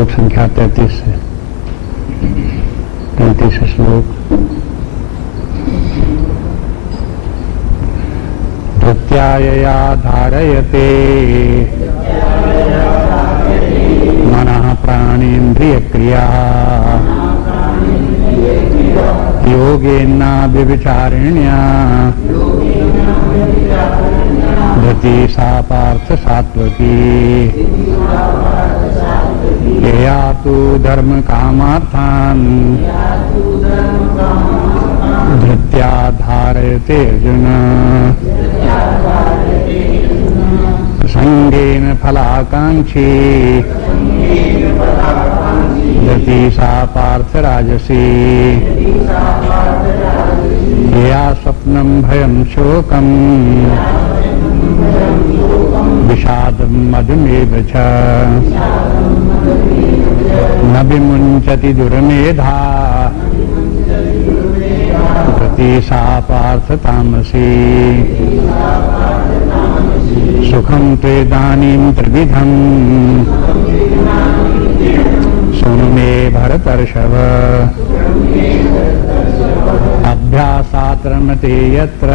श्लोक संख्या 33 से 33 श्लोक। धृत्यायया धारयते मनः प्राणेन्द्रियक्रिया योगेनाभिविचारिण्या धृति सा पार्थ सात्वकी यया तु धर्म कामार्थान् धृत्या धारयते अर्जुन संगेन फलाकांक्षी धृति सा पार्थ राजसी यया स्वप्नं भयं शोकं विषादं मदमेव च न विमुञ्चति दुर्मेधा धृति सा पार्थ तामसी सुखं त्वेदानीं त्रिविधम् शृणु मे भरतर्षभ अभ्यासात् रमते यत्र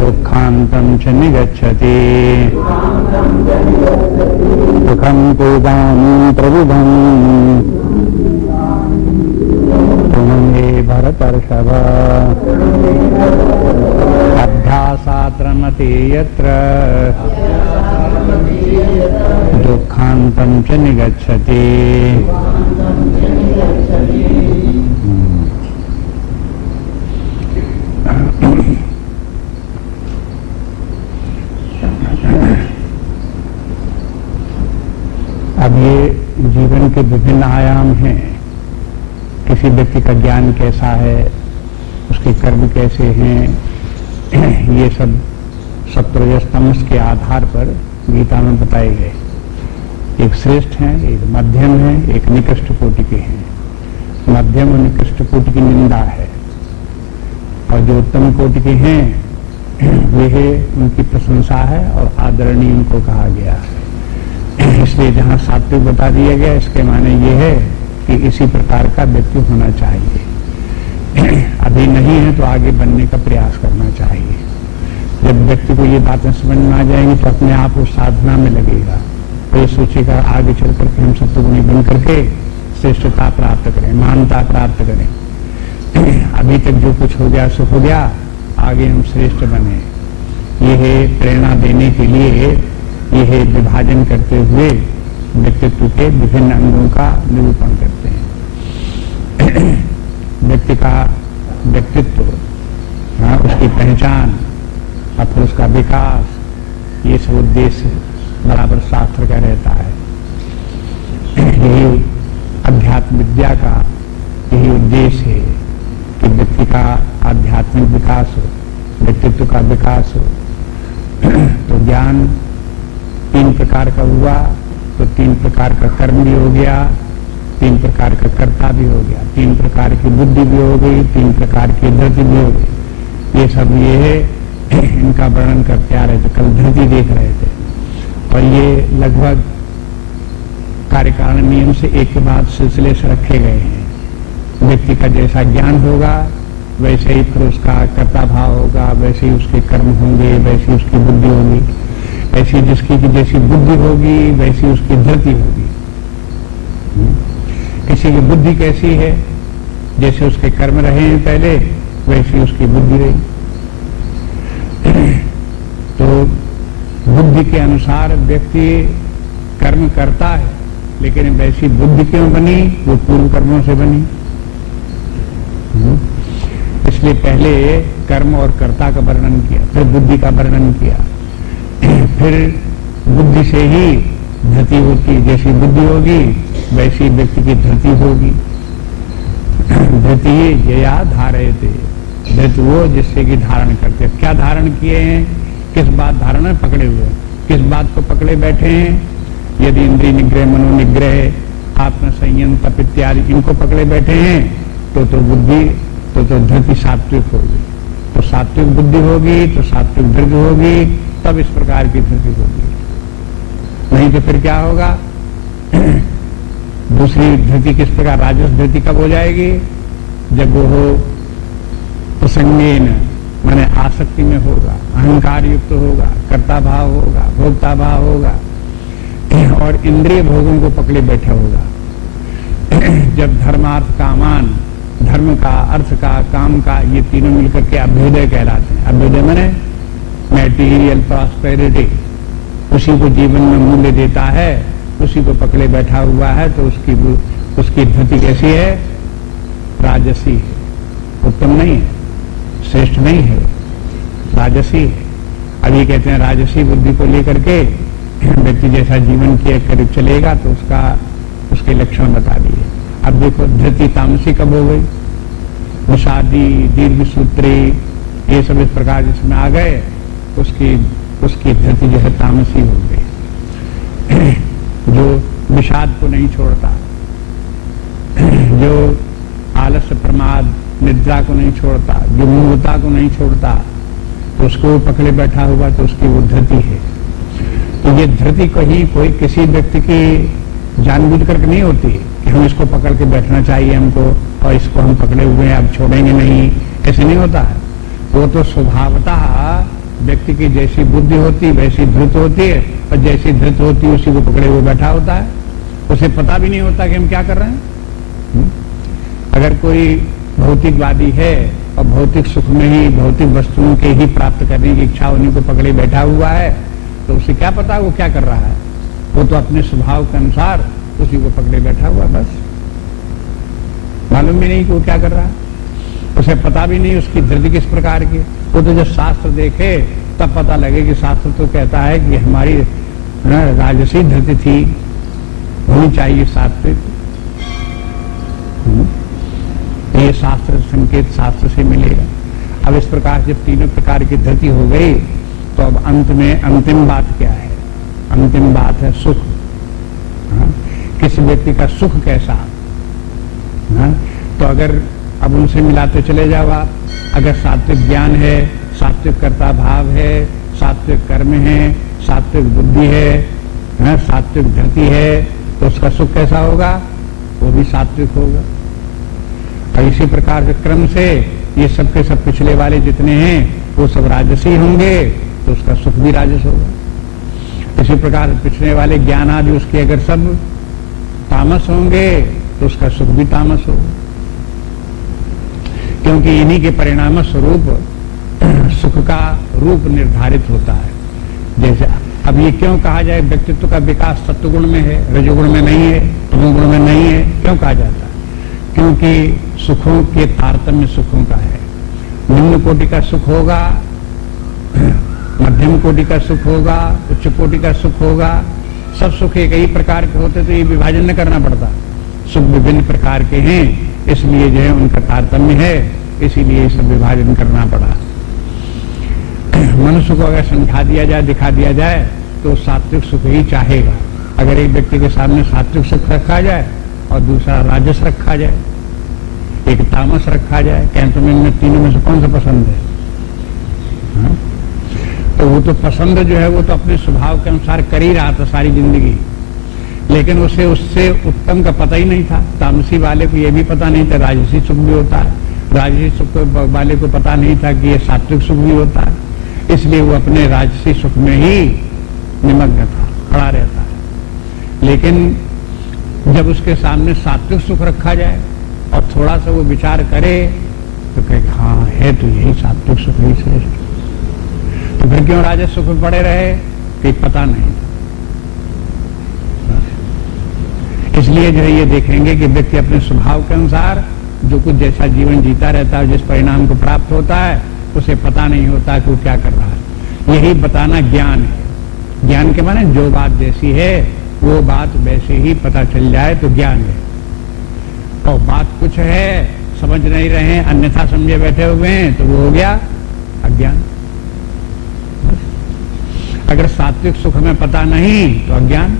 दुःखान्तं च निगच्छति सुखं त्वेदानीं त्रिविधम् शृणु मे भरतर्षभ अभ्यासात् रमते यत्र दुःखान्तं च निगच्छति। अब ये जीवन के विभिन्न आयाम हैं। किसी व्यक्ति का ज्ञान कैसा है, उसके कर्म कैसे हैं, ये सब सत्वरजस तमस के आधार पर गीता में बताए गए। एक श्रेष्ठ हैं, एक मध्यम है, एक निकृष्ट कोटि के हैं। मध्यम और निकृष्ट कोटि की निंदा है और जो उत्तम कोटि के हैं वे उनकी प्रशंसा है और आदरणीय उनको कहा गया है। इसलिए जहाँ सात्विक बता दिया गया, इसके माने ये है कि इसी प्रकार का व्यक्ति होना चाहिए। अभी नहीं है तो आगे बनने का प्रयास करना चाहिए। जब व्यक्ति को ये बातें समझ में आ जाएंगी तो अपने आप वो साधना में लगेगा। तो ये सोचेगा आगे चल करके हम सत्वगुणी बन करके श्रेष्ठता प्राप्त करें, महानता प्राप्त करें। अभी तक जो कुछ हो गया सो हो गया, आगे हम श्रेष्ठ बने। ये है प्रेरणा देने के लिए, ये है विभाजन करते हुए व्यक्तित्व के विभिन्न अंगों का निरूपण करते हैं। व्यक्ति का व्यक्तित्व, उसकी पहचान और फिर उसका विकास, ये सब उद्देश्य बराबर शास्त्र का रहता है। यही अध्यात्म विद्या का यही उद्देश्य है कि व्यक्ति का आध्यात्मिक विकास हो, व्यक्तित्व का विकास हो। तो ज्ञान 3 प्रकार का हुआ तो 3 प्रकार का कर्म भी हो गया, 3 प्रकार का कर्ता भी हो गया, 3 प्रकार की बुद्धि भी हो गई, 3 प्रकार की धृति भी हो गई। ये सब ये है, इनका वर्णन करते आ रहे थे। कल धृति देख रहे थे और ये लगभग कार्यकारण नियम से एक के बाद सिलसिले से रखे गए हैं। व्यक्ति का जैसा ज्ञान होगा वैसे ही फिर उसका कर्ता भाव होगा, वैसे ही उसके कर्म होंगे, वैसी उसकी बुद्धि होगी। ऐसी जिसकी जैसी बुद्धि होगी वैसी उसकी धृति होगी। किसी की बुद्धि कैसी है, जैसे उसके कर्म रहे हैं पहले वैसी उसकी बुद्धि रही। तो बुद्धि के अनुसार व्यक्ति कर्म करता है, लेकिन वैसी बुद्धि क्यों बनी? वो पूर्व कर्मों से बनी। इसलिए पहले कर्म और कर्ता का वर्णन किया, फिर बुद्धि का वर्णन किया, फिर बुद्धि से ही धृति होती। जैसी बुद्धि होगी वैसी व्यक्ति की धृति होगी। धृति जया धारयते, धृति वो जिससे कि धारण करते। क्या धारण किए हैं, किस बात धारण में पकड़े हुए, किस बात को पकड़े बैठे हैं? यदि इंद्रिय निग्रह, मनोनिग्रह, आत्म संयम, तप इत्यादि इनको पकड़े बैठे हैं तो बुद्धि तो धृति सात्विक होगी। तो सात्विक बुद्धि होगी तो सात्विक धृति होगी, तब इस प्रकार की धृति होगी। नहीं तो फिर क्या होगा? दूसरी धृति किस प्रकार, राजस धृति कब हो जाएगी? जब वो हो प्रसंगेन, माने आसक्ति में होगा, अहंकार युक्त होगा, कर्ता भाव होगा, भोक्ता भाव होगा और इंद्रिय भोगों को पकड़े बैठा होगा। जब धर्मार्थ कामान, धर्म का, अर्थ का, काम का, ये तीनों मिलकर के अभ्युदय कहलाते हैं। अभ्युदय माने मैटीरियल प्रॉस्पेरिटी, उसी को जीवन में मूल्य देता है, उसी को पकड़े बैठा हुआ है, तो उसकी धृति कैसी है? राजसी है, उत्तम नहीं है, श्रेष्ठ नहीं है, राजसी है। अभी कहते हैं राजसी बुद्धि को लेकर के व्यक्ति जैसा जीवन के करीब चलेगा तो उसके लक्षण बता दिए। अब देखो धृति तामसी कब हो गई? विषादी, दीर्घ सूत्री, ये सब इस प्रकार जिसमें आ गए, उसकी धृति जो है तामसी हो गई। जो विषाद को नहीं छोड़ता, जो आलस्य, प्रमाद, निद्रा को नहीं छोड़ता, जो मूर्खता को नहीं छोड़ता, तो उसको पकड़े बैठा हुआ, तो उसकी वो धृति है। तो ये धृति कहीं कोई किसी व्यक्ति की जानबूझ करके नहीं होती कि हम इसको पकड़ के बैठना चाहिए हमको, और इसको हम पकड़े हुए हैं अब छोड़ेंगे नहीं, ऐसे नहीं होता है। वो तो स्वभावतः व्यक्ति की जैसी बुद्धि होती वैसी धृत होती है, और जैसी धृत होती है उसी को पकड़े हुए बैठा होता है। उसे पता भी नहीं होता कि हम क्या कर रहे हैं। अगर कोई भौतिकवादी है और भौतिक सुख में ही, भौतिक वस्तुओं के ही प्राप्त करने की इच्छा उन्हीं को पकड़े बैठा हुआ है, तो उसे क्या पता वो क्या कर रहा है? वो तो अपने स्वभाव के अनुसार उसी को पकड़े बैठा हुआ, बस मालूम भी नहीं कि वो क्या कर रहा है, उसे पता भी नहीं उसकी धृति किस प्रकार की। वो तो जब शास्त्र देखे तब पता लगे कि शास्त्र तो कहता है कि हमारी राजसी धृति थी, होनी चाहिए सात्विक। ये शास्त्र संकेत शास्त्र से मिलेगा। अब इस प्रकार जब तीनों प्रकार की धृति हो गई, तो अब अंत में अंतिम बात क्या है? अंतिम बात है सुख। किस व्यक्ति का सुख कैसा? तो अगर अब उनसे मिलाते चले जाओ आप, अगर सात्विक ज्ञान है, सात्विक कर्ता भाव है, सात्विक कर्म है, सात्विक बुद्धि है, सात्विक धृति है, तो उसका सुख कैसा होगा? वो भी सात्विक होगा। और इसी प्रकार के क्रम से ये सब के सब पिछले वाले जितने हैं वो सब राजसी होंगे, तो उसका सुख भी राजस होगा। इसी प्रकार पिछले वाले ज्ञान आदि उसके अगर सब तामस होंगे, तो उसका सुख भी तामस होगा। क्योंकि इन्हीं के परिणाम स्वरूप सुख का रूप निर्धारित होता है। जैसे अब ये क्यों कहा जाए व्यक्तित्व का विकास सत्वगुण में है, रजोगुण में नहीं है, तमोगुण में नहीं है, क्यों कहा जाता है? क्योंकि सुखों के तारतम्य सुखों का है। निम्न कोटि का सुख होगा, मध्यम कोटि का सुख होगा, उच्च कोटि का सुख होगा। सब सुख एक ही प्रकार के होते तो ये विभाजन न करना पड़ता। सुख विभिन्न प्रकार के हैं, इसलिए जो है उनका तारतम्य है, इसीलिए सब विभाजन करना पड़ा। मनुष्य को अगर समझा दिया जाए, दिखा दिया जाए, तो सात्विक सुख ही चाहेगा। अगर एक व्यक्ति के सामने सात्विक सुख रखा जाए और दूसरा राजस रखा जाए, एक तामस रखा जाए, कहें तुम्हें इनमें तीनों में से कौन सा पसंद है? तो वो तो पसंद जो है वो तो अपने स्वभाव के अनुसार कर ही रहा था सारी जिंदगी, लेकिन उसे उससे उत्तम का पता ही नहीं था। तामसी वाले को ये भी पता नहीं था राजसी सुख भी होता है, राजसी सुख वाले को पता नहीं था कि ये सात्विक सुख भी होता है, इसलिए वो अपने राजसी सुख में ही निमग्न था, खड़ा रहता है। लेकिन जब उसके सामने सात्विक सुख रखा जाए और थोड़ा सा वो विचार करे तो कहे हाँ है तो यही सात्विक सुख ही श्रेष्ठ, तो फिर क्यों राजस सुख में पड़े रहे? कि पता नहीं। इसलिए जो है ये देखेंगे कि व्यक्ति अपने स्वभाव के अनुसार जो कुछ जैसा जीवन जीता रहता है, जिस परिणाम को प्राप्त होता है, उसे पता नहीं होता कि वो क्या कर रहा है। यही बताना ज्ञान है। ज्ञान के माने जो बात जैसी है वो बात वैसे ही पता चल जाए तो ज्ञान है। और बात कुछ है, समझ नहीं रहे हैं, अन्यथा समझे बैठे हुए हैं, तो वो हो गया अज्ञान। अगर सात्विक सुख में पता नहीं तो अज्ञान।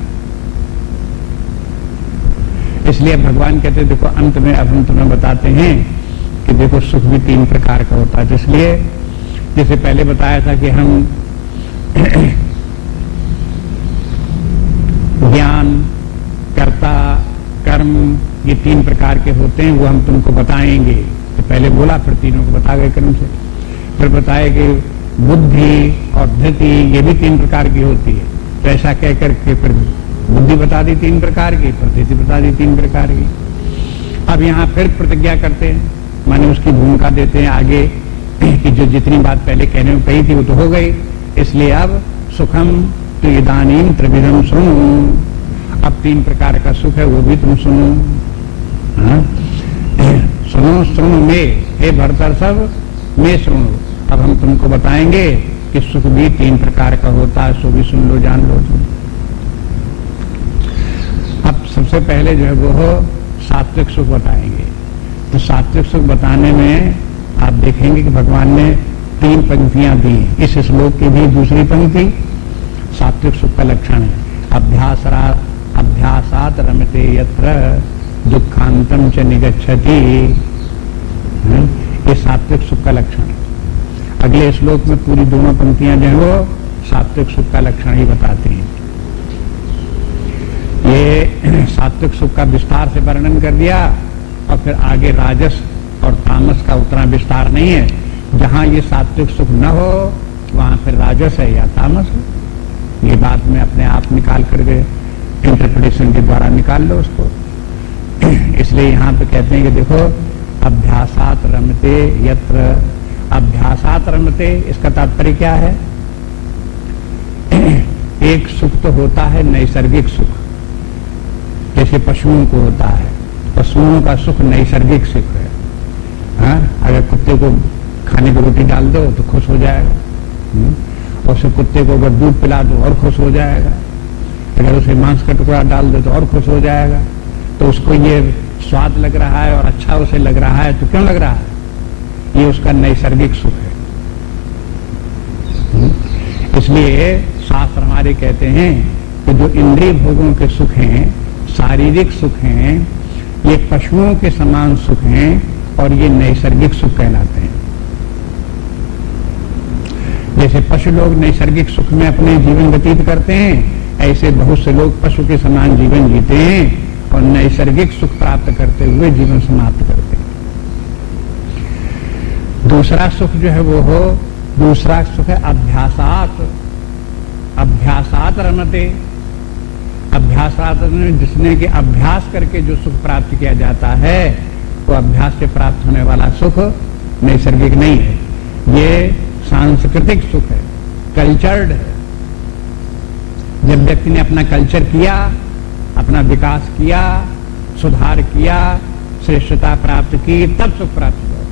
इसलिए भगवान कहते देखो अंत में अब हम तुम्हें बताते हैं कि देखो सुख भी तीन प्रकार का होता है। इसलिए जैसे पहले बताया था कि हम कर्म, ये 3 प्रकार के होते हैं, वो हम तुमको बताएंगे। तो पहले बोला, फिर तीनों को बता गए क्रम से। फिर बताए कि बुद्धि और धृति ये भी 3 प्रकार की होती है। तो ऐसा कह करके फिर बुद्धि बता दी 3 प्रकार की, फिर धृति बता दी 3 प्रकार की। अब यहाँ फिर प्रतिज्ञा करते हैं, माने उसकी भूमिका देते हैं आगे कि जो जितनी बात पहले कहने में कही थी वो तो हो गई, इसलिए अब सुखम तो इदानीम त्रिविधम सुनो, अब 3 प्रकार का सुख है वो भी तुम सुनो। हाँ? सुनो सुनो में, हे भरतर सब मैं सुनो। अब हम तुमको बताएंगे कि सुख भी 3 प्रकार का होता है, सो भी सुन लो, जान लो तुम। अब सबसे पहले जो है वो सात्विक सुख बताएंगे। तो सात्विक सुख बताने में आप देखेंगे कि भगवान ने 3 पंक्तियां दी। इस श्लोक की भी दूसरी पंक्ति सात्विक सुख का लक्षण है। अभ्यासात रमते यत्र दुखांतम च निगच्छति, ये सात्विक सुख का लक्षण है। अगले श्लोक में पूरी दोनों पंक्तियां जो है वो सात्विक सुख का लक्षण ही बताती हैं। ये सात्विक सुख का विस्तार से वर्णन कर दिया, और फिर आगे राजस और तामस का उतना विस्तार नहीं है। जहां ये सात्विक सुख न हो वहां फिर राजस है या तामस है। ये बात में अपने आप निकाल करके इंटरप्रिटेशन के द्वारा निकाल लो उसको। इसलिए यहाँ पे कहते हैं कि देखो, अभ्यासात रमते यत्र, अभ्यासात रमते, इसका तात्पर्य क्या है? एक सुख तो होता है नैसर्गिक सुख, जैसे पशुओं को होता है। पशुओं का सुख नैसर्गिक सुख है। हाँ? अगर कुत्ते को खाने को रोटी डाल दो तो खुश हो जाएगा, और उसे कुत्ते को अगर दूध पिला दो और खुश हो जाएगा। अगर उसे मांस का टुकड़ा डाल दो तो और खुश हो जाएगा। तो उसको ये स्वाद लग रहा है और अच्छा उसे लग रहा है, तो क्यों लग रहा है? ये उसका नैसर्गिक सुख है। इसलिए शास्त्र हमारे कहते हैं कि जो इंद्रिय भोगों के सुख हैं, शारीरिक सुख हैं, ये पशुओं के समान सुख हैं और ये नैसर्गिक सुख कहलाते हैं। जैसे पशु लोग नैसर्गिक सुख में अपने जीवन व्यतीत करते हैं, ऐसे बहुत से लोग पशु के समान जीवन जीते हैं और नैसर्गिक सुख प्राप्त करते हुए जीवन समाप्त करते हैं। दूसरा सुख जो है वो हो, दूसरा सुख है अभ्यासात, अभ्यासात रमते। अभ्यासात जिसने के अभ्यास करके जो सुख प्राप्त किया जाता है, वो अभ्यास से प्राप्त होने वाला सुख नैसर्गिक नहीं है, ये सांस्कृतिक सुख है, कल्चर्ड है। जब व्यक्ति ने अपना कल्चर किया, अपना विकास किया, सुधार किया, श्रेष्ठता प्राप्त की, तब सुख प्राप्त हुआ,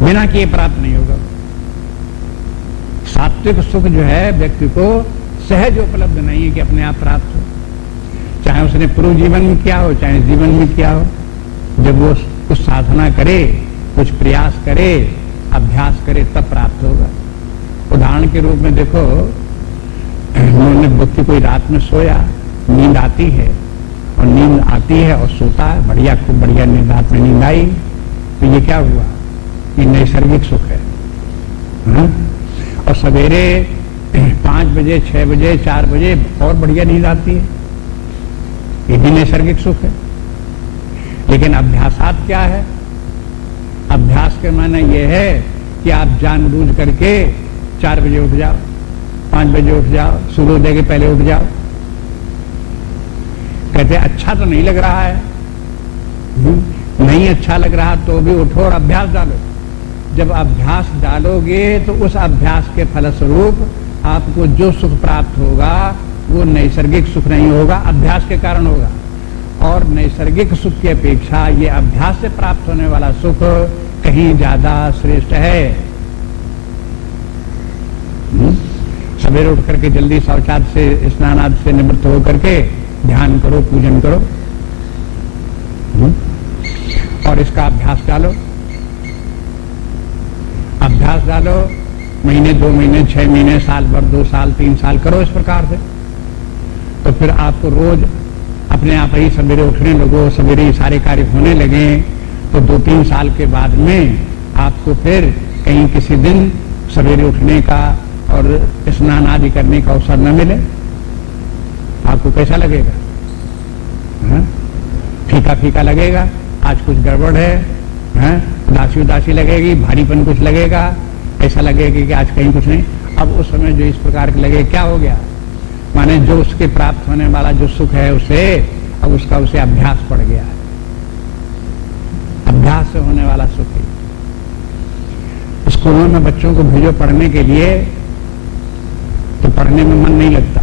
बिना किए प्राप्त नहीं होगा। सात्विक सुख जो है व्यक्ति को सहज उपलब्ध नहीं है कि अपने आप प्राप्त हो, चाहे उसने पूर्व जीवन में किया हो, चाहे जीवन में किया हो। जब वो कुछ साधना करे, कुछ प्रयास करे, अभ्यास करे, तब प्राप्त होगा। उदाहरण के रूप में देखो, उन्होंने व्यक्ति कोई रात में सोया, नींद आती है और नींद आती है और सोता है, बढ़िया, खूब बढ़िया नींद, रात में नींद आई, तो ये क्या हुआ? ये नैसर्गिक सुख है। हाँ? और सवेरे 5 बजे, 6 बजे, 4 बजे और बढ़िया नींद आती है, ये भी नैसर्गिक सुख है। लेकिन अभ्यासात क्या है? अभ्यास के माने ये है कि आप जानबूझ करके 4 बजे उठ जाओ, 5 बजे उठ जाओ, सूर्योदय के पहले उठ जाओ। कहते अच्छा तो नहीं लग रहा है, नहीं अच्छा लग रहा तो भी उठो और अभ्यास डालो। जब अभ्यास डालोगे तो उस अभ्यास के फलस्वरूप आपको जो सुख प्राप्त होगा वो नैसर्गिक सुख नहीं होगा, अभ्यास के कारण होगा। और नैसर्गिक सुख की अपेक्षा ये अभ्यास से प्राप्त होने वाला सुख कहीं ज्यादा श्रेष्ठ है। सवेरे उठ करके जल्दी शौचाद से, स्नानाद से निवृत्त होकर के ध्यान करो, पूजन करो, और इसका अभ्यास डालो। अभ्यास डालो, महीने, 2 महीने, 6 महीने, साल भर, 2 साल, 3 साल करो इस प्रकार से, तो फिर आपको रोज अपने आप ही सवेरे उठने लगो, सवेरे ही सारे कार्य होने लगे, तो 2-3 साल के बाद में आपको फिर कहीं किसी दिन सवेरे उठने का और स्नान आदि करने का अवसर न मिले, आपको कैसा लगेगा? फीका फीका लगेगा, आज कुछ गड़बड़ है, उदासी उदासी लगेगी, भारीपन कुछ लगेगा, ऐसा लगेगा कि आज कहीं कुछ नहीं। अब उस समय जो इस प्रकार के लगे, क्या हो गया, माने जो उसके प्राप्त होने वाला जो सुख है उसे अब उसका उसे अभ्यास पड़ गया है, अभ्यास से होने वाला सुख है। स्कूलों में बच्चों को भेजो पढ़ने के लिए तो पढ़ने में मन नहीं लगता,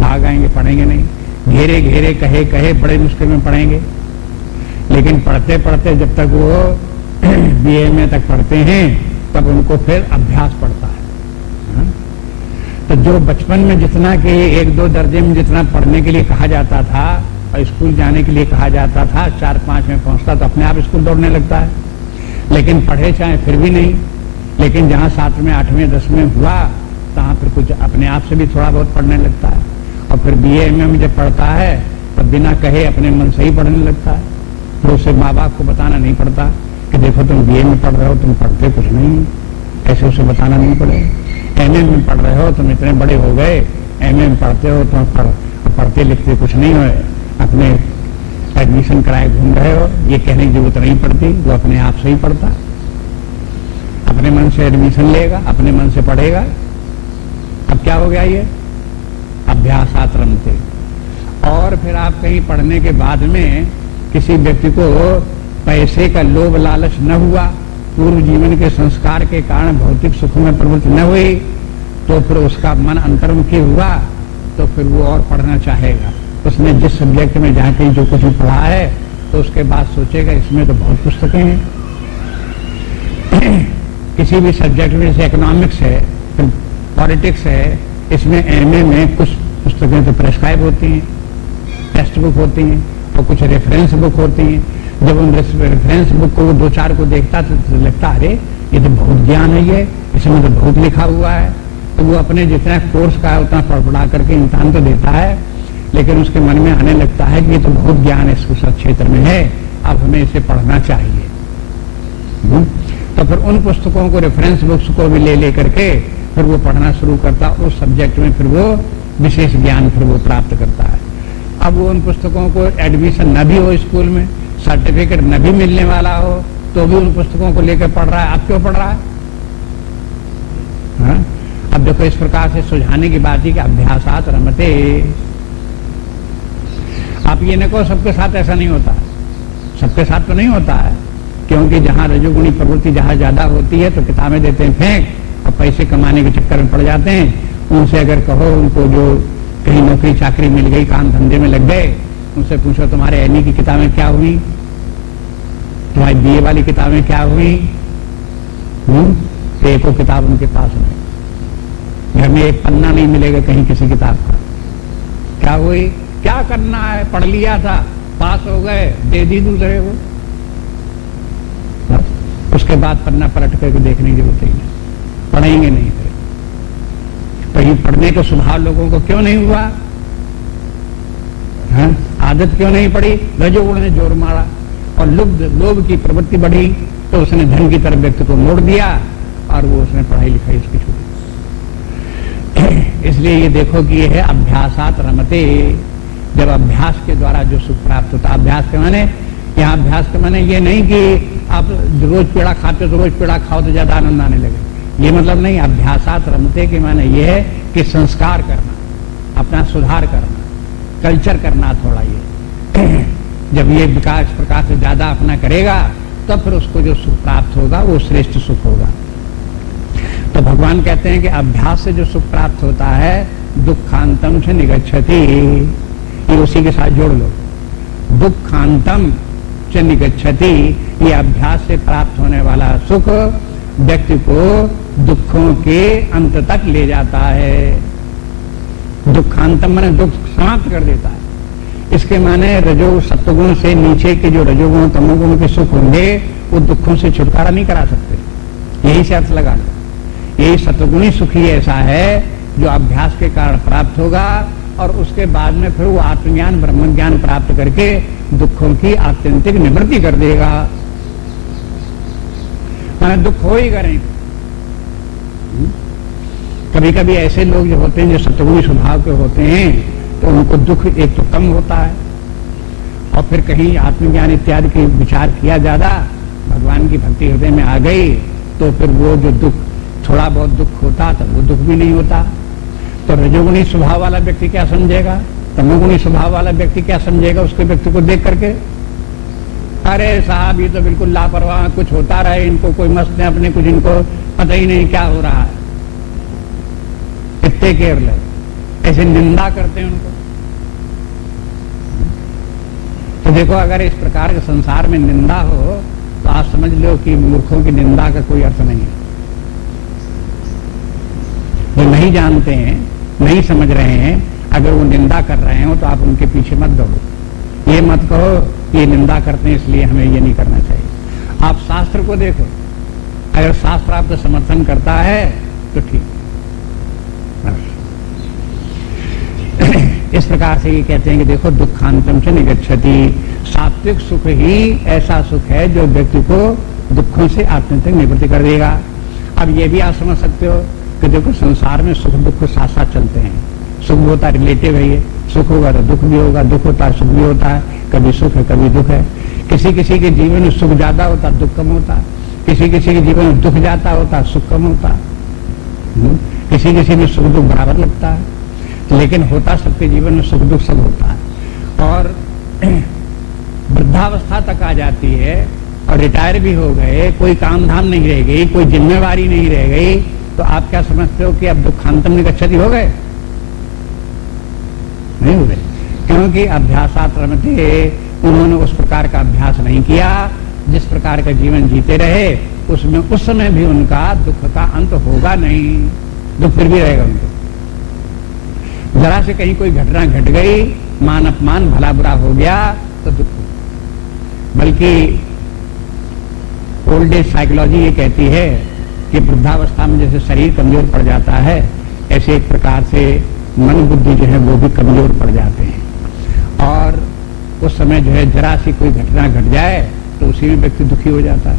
भाग आएंगे, पढ़ेंगे नहीं, घेरे घेरे कहे कहे बड़े मुश्किल में पढ़ेंगे। लेकिन पढ़ते पढ़ते जब तक वो बीए में तक पढ़ते हैं तब उनको फिर अभ्यास पड़ता है। तो जो बचपन में जितना कि 1-2 दर्जे में जितना पढ़ने के लिए कहा जाता था और स्कूल जाने के लिए कहा जाता था, 4-5 में पहुंचता तो अपने आप स्कूल दौड़ने लगता है, लेकिन पढ़े चाहे फिर भी नहीं। लेकिन जहां 7वें 8वें 10वें हुआ तहां फिर कुछ अपने आप से भी थोड़ा बहुत पढ़ने लगता है, और फिर बीए में जब पढ़ता है तब बिना कहे अपने मन से ही पढ़ने लगता है। तो उसे माँ बाप को बताना नहीं पड़ता कि देखो तुम बीए में पढ़ रहे हो, तुम पढ़ते कुछ नहीं, ऐसे उसे बताना नहीं पड़ेगा। एमए में पढ़ रहे हो, तुम इतने बड़े हो गए, एमए में पढ़ते हो, तुम पढ़ते लिखते कुछ नहीं हो, अपने एडमिशन कराए घूम रहे हो, ये कहने की जरूरत नहीं पड़ती, वो अपने आप से ही पढ़ता, अपने मन से एडमिशन लेगा, अपने मन से पढ़ेगा। अब क्या हो गया, ये अभ्यासात रमते। और फिर आप कहीं पढ़ने के बाद में किसी व्यक्ति को पैसे का लोभ लालच न हुआ, पूर्व जीवन के संस्कार के कारण भौतिक सुखों में प्रवृत्ति न हुई, तो फिर उसका मन अंतर्मुखी हुआ, तो फिर वो और पढ़ना चाहेगा। उसने जिस सब्जेक्ट में जहाँ कहीं जो कुछ पढ़ा है तो उसके बाद सोचेगा इसमें तो बहुत पुस्तकें हैं। किसी भी सब्जेक्ट में, जैसे इकोनॉमिक्स है, पॉलिटिक्स है, इसमें एमए में कुछ पुस्तकें तो प्रेस्क्राइब होती हैं, टेक्स्ट बुक होती हैं, और कुछ रेफरेंस बुक होती हैं। जब उन रेफरेंस बुक को 2-4 को देखता तो लगता अरे ये तो बहुत ज्ञान है, ये इसमें तो बहुत लिखा हुआ है। तो वो अपने जितना कोर्स का है उतना पढ़ करके इम्तिहान तो देता है, लेकिन उसके मन में आने लगता है कि ये तो बहुत ज्ञान इस क्षेत्र में है, अब हमें इसे पढ़ना चाहिए। तो फिर उन पुस्तकों को, रेफरेंस बुक्स को भी ले करके फिर वो पढ़ना शुरू करता, उस सब्जेक्ट में फिर वो विशेष ज्ञान फिर वो प्राप्त करता है। अब वो उन पुस्तकों को एडमिशन न भी हो, स्कूल में सर्टिफिकेट न भी मिलने वाला हो, तो भी उन पुस्तकों को लेकर पढ़ रहा है। अब क्यों पढ़ रहा है? अब देखो, इस प्रकार से सुझाने की बात ही कि अभ्यासात रमते। आप ये न कहो सबके साथ ऐसा नहीं होता, सबके साथ तो नहीं होता है, क्योंकि जहां रजोगुणी प्रवृत्ति जहां ज्यादा होती है तो किताबें देते हैं फेंक, और पैसे कमाने के चक्कर में पड़ जाते हैं। उनसे अगर कहो, उनको जो कहीं नौकरी चाकरी मिल गई, काम धंधे में लग गए, उनसे पूछो तुम्हारे एनी की किताबें क्या हुई, तुम्हारी बीए वाली किताबें क्या हुई, तो एको किताब उनके पास नहीं, घर में एक पन्ना नहीं मिलेगा कहीं किसी किताब का। क्या हुई, क्या करना है, पढ़ लिया था, पास हो गए, दे दी दूसरे को, उसके बाद पन्ना पलट करके देखने की जरूरत ही नहीं, पढ़ेंगे नहीं। फिर तो ये पढ़ने का स्वभाव लोगों को क्यों नहीं हुआ, आदत क्यों नहीं पड़ी? रजोगुण ने जोर मारा और लोभ की प्रवृत्ति बढ़ी, तो उसने धन की तरफ व्यक्ति को मोड़ दिया और वो उसने पढ़ाई लिखाई उसकी छूटी। इसलिए ये देखो कि ये है अभ्यासात रमते। जब अभ्यास के द्वारा जो सुख प्राप्त होता, अभ्यास के माने, यहाँ अभ्यास के माने ये नहीं कि आप रोज पेड़ा खाते तो रोज पेड़ा खाओ तो ज्यादा आनंद आने लगे, ये मतलब नहीं। अभ्यासात रमते के माने ये है कि संस्कार करना, अपना सुधार करना, कल्चर करना थोड़ा। ये जब ये विकास प्रकार से ज्यादा अपना करेगा तब फिर उसको जो सुख प्राप्त होगा वो श्रेष्ठ सुख होगा। तो भगवान कहते हैं कि अभ्यास से जो सुख प्राप्त होता है, दुखांतम से निगच्छति, ये उसी के साथ जोड़ लो, दुखांतम से निगच्छति, ये अभ्यास से प्राप्त होने वाला सुख व्यक्ति को दुखों के अंत तक ले जाता है। दुखांतम माने दुख समाप्त कर देता है। इसके माने रजो सत्वगुण से नीचे के जो रजोगुण तमोगुण के सुख होंगे वो दुखों से छुटकारा नहीं करा सकते, यही से अर्थ लगा लो। यही सत्वगुणी सुख ही ऐसा है जो अभ्यास के कारण प्राप्त होगा और उसके बाद में फिर वो आत्मज्ञान ब्रह्म ज्ञान प्राप्त करके दुखों की आत्यंतिक निवृत्ति कर देगा। माने दुख हो ही करें। कभी कभी ऐसे लोग जो होते हैं जो सत्वगुणी स्वभाव के होते हैं, तो उनको दुख एक तो कम होता है, और फिर कहीं आत्मज्ञान इत्यादि के विचार किया ज्यादा, भगवान की भक्ति हृदय में आ गई, तो फिर वो जो दुख, थोड़ा बहुत दुख होता तो वो दुख भी नहीं होता। तो रजोगुणी स्वभाव वाला व्यक्ति क्या समझेगा, तमोगुणी स्वभाव वाला व्यक्ति क्या समझेगा उसके व्यक्ति को देख करके, अरे साहब ये तो बिल्कुल लापरवाह, कुछ होता रहे, इनको कोई मस्त है अपने, कुछ इनको पता ही नहीं क्या हो रहा है, इतने केयरलेस, ऐसे निंदा करते हैं उनको। तो देखो, अगर इस प्रकार के संसार में निंदा हो तो आप समझ लो कि मूर्खों की निंदा का कोई अर्थ नहीं है। जो नहीं जानते हैं, नहीं समझ रहे हैं, अगर वो निंदा कर रहे हो तो आप उनके पीछे मत दौड़ो, ये मत कहो ये निंदा करते हैं इसलिए हमें ये नहीं करना चाहिए। आप शास्त्र को देखो, अगर शास्त्र आपको समर्थन करता है तो ठीक। इस प्रकार से ये कहते हैं कि देखो, दुखांतम से निगच्छति, सात्विक सुख ही ऐसा सुख है जो व्यक्ति को दुखों से आत्यंतिक निवृत्ति कर देगा। अब ये भी आप समझ सकते हो कि देखो, संसार में सुख दुख साथ साथ चलते हैं। सुख होता है रिलेटिव है, ये सुख होगा तो दुख भी होगा, दुख होता है सुख भी होता है, कभी सुख है कभी दुख है। किसी किसी के जीवन में सुख ज्यादा होता है, दुख कम होता है, किसी किसी के जीवन में दुख ज्यादा होता है, सुख कम होता है, किसी किसी में सुख दुख बराबर लगता है, लेकिन होता सबके जीवन में सुख दुख सब होता है। और वृद्धावस्था तक आ जाती है और रिटायर भी हो गए, कोई काम धाम नहीं रह गई, कोई जिम्मेवारी नहीं रह गई, तो आप क्या समझते हो कि अब दुखांतम निगच्छति हो गए? नहीं हो गए, क्योंकि अभ्यासात रमते, उन्होंने उस प्रकार का अभ्यास नहीं किया जिस प्रकार का जीवन जीते रहे, उसमें उस समय भी उनका दुख का अंत होगा नहीं, दुख फिर भी रहेगा उनको। जरा से कहीं कोई घटना घट गई, मान अपमान भला बुरा हो गया तो दुख। बल्कि ओल्ड एज साइकोलॉजी ये कहती है कि वृद्धावस्था में जैसे शरीर कमजोर पड़ जाता है, ऐसे एक प्रकार से मन बुद्धि जो है वो भी कमजोर पड़ जाते हैं, और उस समय जो है जरा सी कोई घटना घट जाए तो उसी में व्यक्ति दुखी हो जाता है।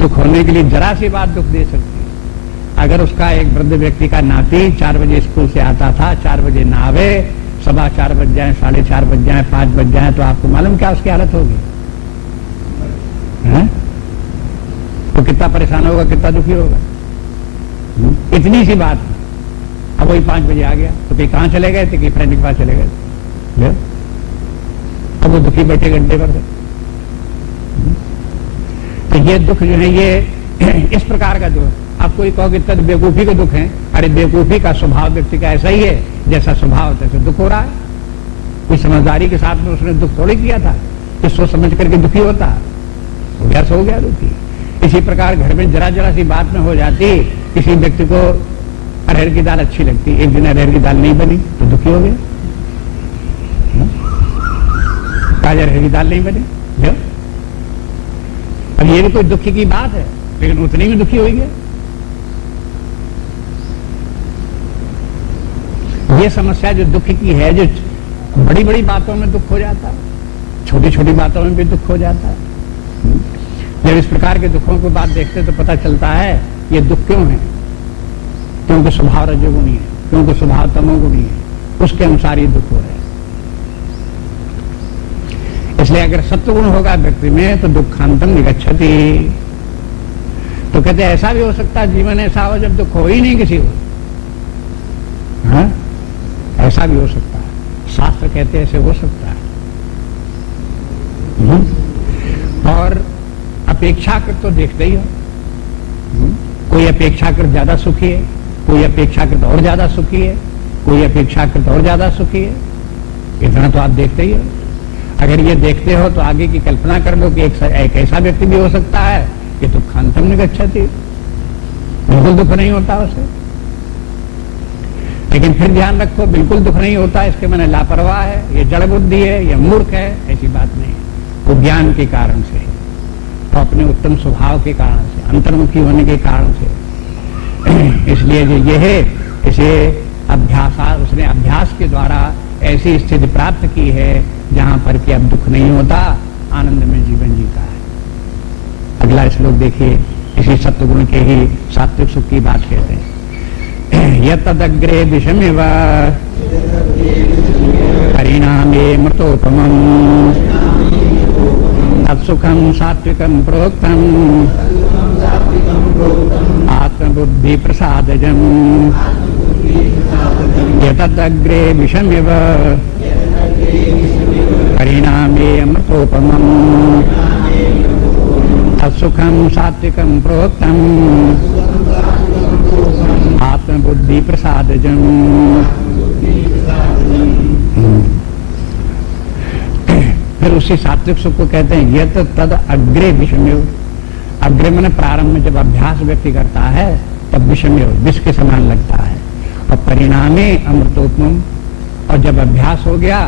दुख होने के लिए जरा सी बात दुख दे सकती है। अगर उसका एक वृद्ध व्यक्ति का नाती 4 बजे स्कूल से आता था, 4 बजे ना आवे, 4:15 बज जाए, 4:30 बज जाए, 5 बज जाए, तो आपको मालूम क्या उसकी हालत होगी? तो कितना परेशान होगा, कितना दुखी होगा। इतनी सी बात, अब वही 5 बजे आ गया तो कहीं कहां चले गए थे, कि फ्रेंड के पास चले गए, अब वो दुखी बैठे घंटे भर। तो ये दुख जो है ये इस प्रकार का दुख। आप कोई कहोगे तद बेवकूफी के दुख है, अरे बेवकूफी का स्वभाव व्यक्ति का ऐसा ही है, जैसा स्वभाव तैसे दुख हो रहा है। कोई समझदारी के साथ में उसने दुख थोड़ी किया था कि सोच समझ करके दुखी होता, हो गया सो हो गया दुखी। इसी प्रकार घर में जरा जरा सी बात में हो जाती, किसी व्यक्ति को अरहर की दाल अच्छी लगती, एक दिन अरहर की दाल नहीं बनी तो दुखी हो गया, आज अरहर की दाल नहीं बनी। अब ये भी कोई दुखी की बात है, लेकिन उतनी में दुखी हो गया। ये समस्या जो दुख की है, जो बड़ी बड़ी बातों में दुख हो जाता है, छोटी छोटी बातों में भी दुख हो जाता है। जब इस प्रकार के दुखों को बात देखते तो पता चलता है ये दुख क्यों है, क्योंकि स्वभाव रजोगुणी है, क्योंकि स्वभाव तमोगुणी है, उसके अनुसार ये दुख हो रहे हैं। इसलिए अगर सत्वगुण होगा व्यक्ति में तो दुखांतम निगच्छति। तो कहते ऐसा भी हो सकता है जीवन ऐसा हो जब दुख हो ही नहीं किसी को, हाँ? ऐसा भी हो सकता है, शास्त्र कहते ऐसे हो सकता है। और अपेक्षाकृत तो देखते ही हो, कोई अपेक्षाकृत ज्यादा सुखी है, कोई अपेक्षाकृत और ज्यादा सुखी है, कोई अपेक्षाकृत और ज्यादा सुखी है, इतना तो आप देखते ही हो। अगर ये देखते हो तो आगे की कल्पना कर लो कि एक ऐसा व्यक्ति भी हो सकता है कि दुखांतम निगच्छति, बिल्कुल दुख नहीं होता उसे। लेकिन फिर ध्यान रखो, बिल्कुल दुख नहीं होता इसके माने लापरवाह है, ये जड़ बुद्धि है, ये मूर्ख है, ऐसी बात नहीं है। वो ज्ञान के कारण से, तो अपने उत्तम स्वभाव के कारण से, अंतर्मुखी होने के कारण से। इसलिए जो ये है, इसे अभ्यास, उसने अभ्यास के द्वारा ऐसी स्थिति प्राप्त की है जहां पर कि अब दुख नहीं होता, आनंद में जीवन जीता है। अगला श्लोक देखिए, इसी सत्वगुण के ही सात्विक सुख की बात कहते हैं। यतदग्रे दिशमिव परिणामे मृतोपमम् तत्सुखम सात्विकम प्रोक्तम आत्मबुद्धि प्रसादजम यतदग्रे विषमिव परिणामे अमृतोपमम् तत्सुखम सात्विकम प्रोक्तम आत्मबुद्धि प्रसादजम। फिर उसी सात्विक सुख को कहते हैं यत तद अग्रे विषमयोग। अग्रे मैंने प्रारंभ में जब अभ्यास व्यक्ति करता है तब विषमयोग विष के समान लगता है, और परिणामे अमृतोपम, और जब अभ्यास हो गया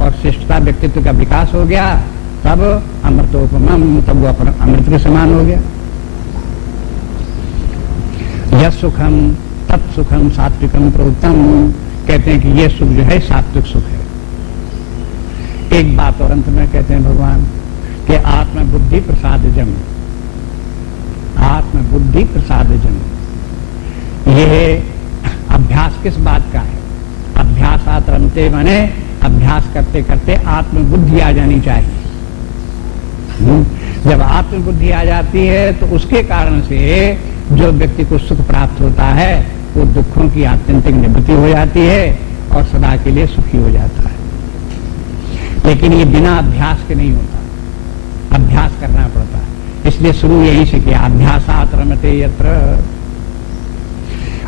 और श्रेष्ठता व्यक्तित्व का विकास हो गया तब अमृतोपम, तब वो अपना अमृत के समान हो गया। यह सुखम तत्सुखम सात्विकम प्रोक्तम, कहते हैं कि यह सुख जो है सात्विक सुख है। एक बात और अंत में कहते हैं भगवान कि आत्मबुद्धि प्रसादजम, आत्मबुद्धि प्रसादजम। यह अभ्यास किस बात का है? अभ्यासात रमते, माने अभ्यास करते करते आत्मबुद्धि आ जानी चाहिए। जब आत्मबुद्धि आ जाती है तो उसके कारण से जो व्यक्ति को सुख प्राप्त होता है वो दुखों की आत्यंतिक निवृत्ति हो जाती है और सदा के लिए सुखी हो जाता है। लेकिन ये बिना अभ्यास के नहीं होता, अभ्यास करना पड़ता है। इसलिए शुरू यहीं से किया, अभ्यासात रमते यत्र।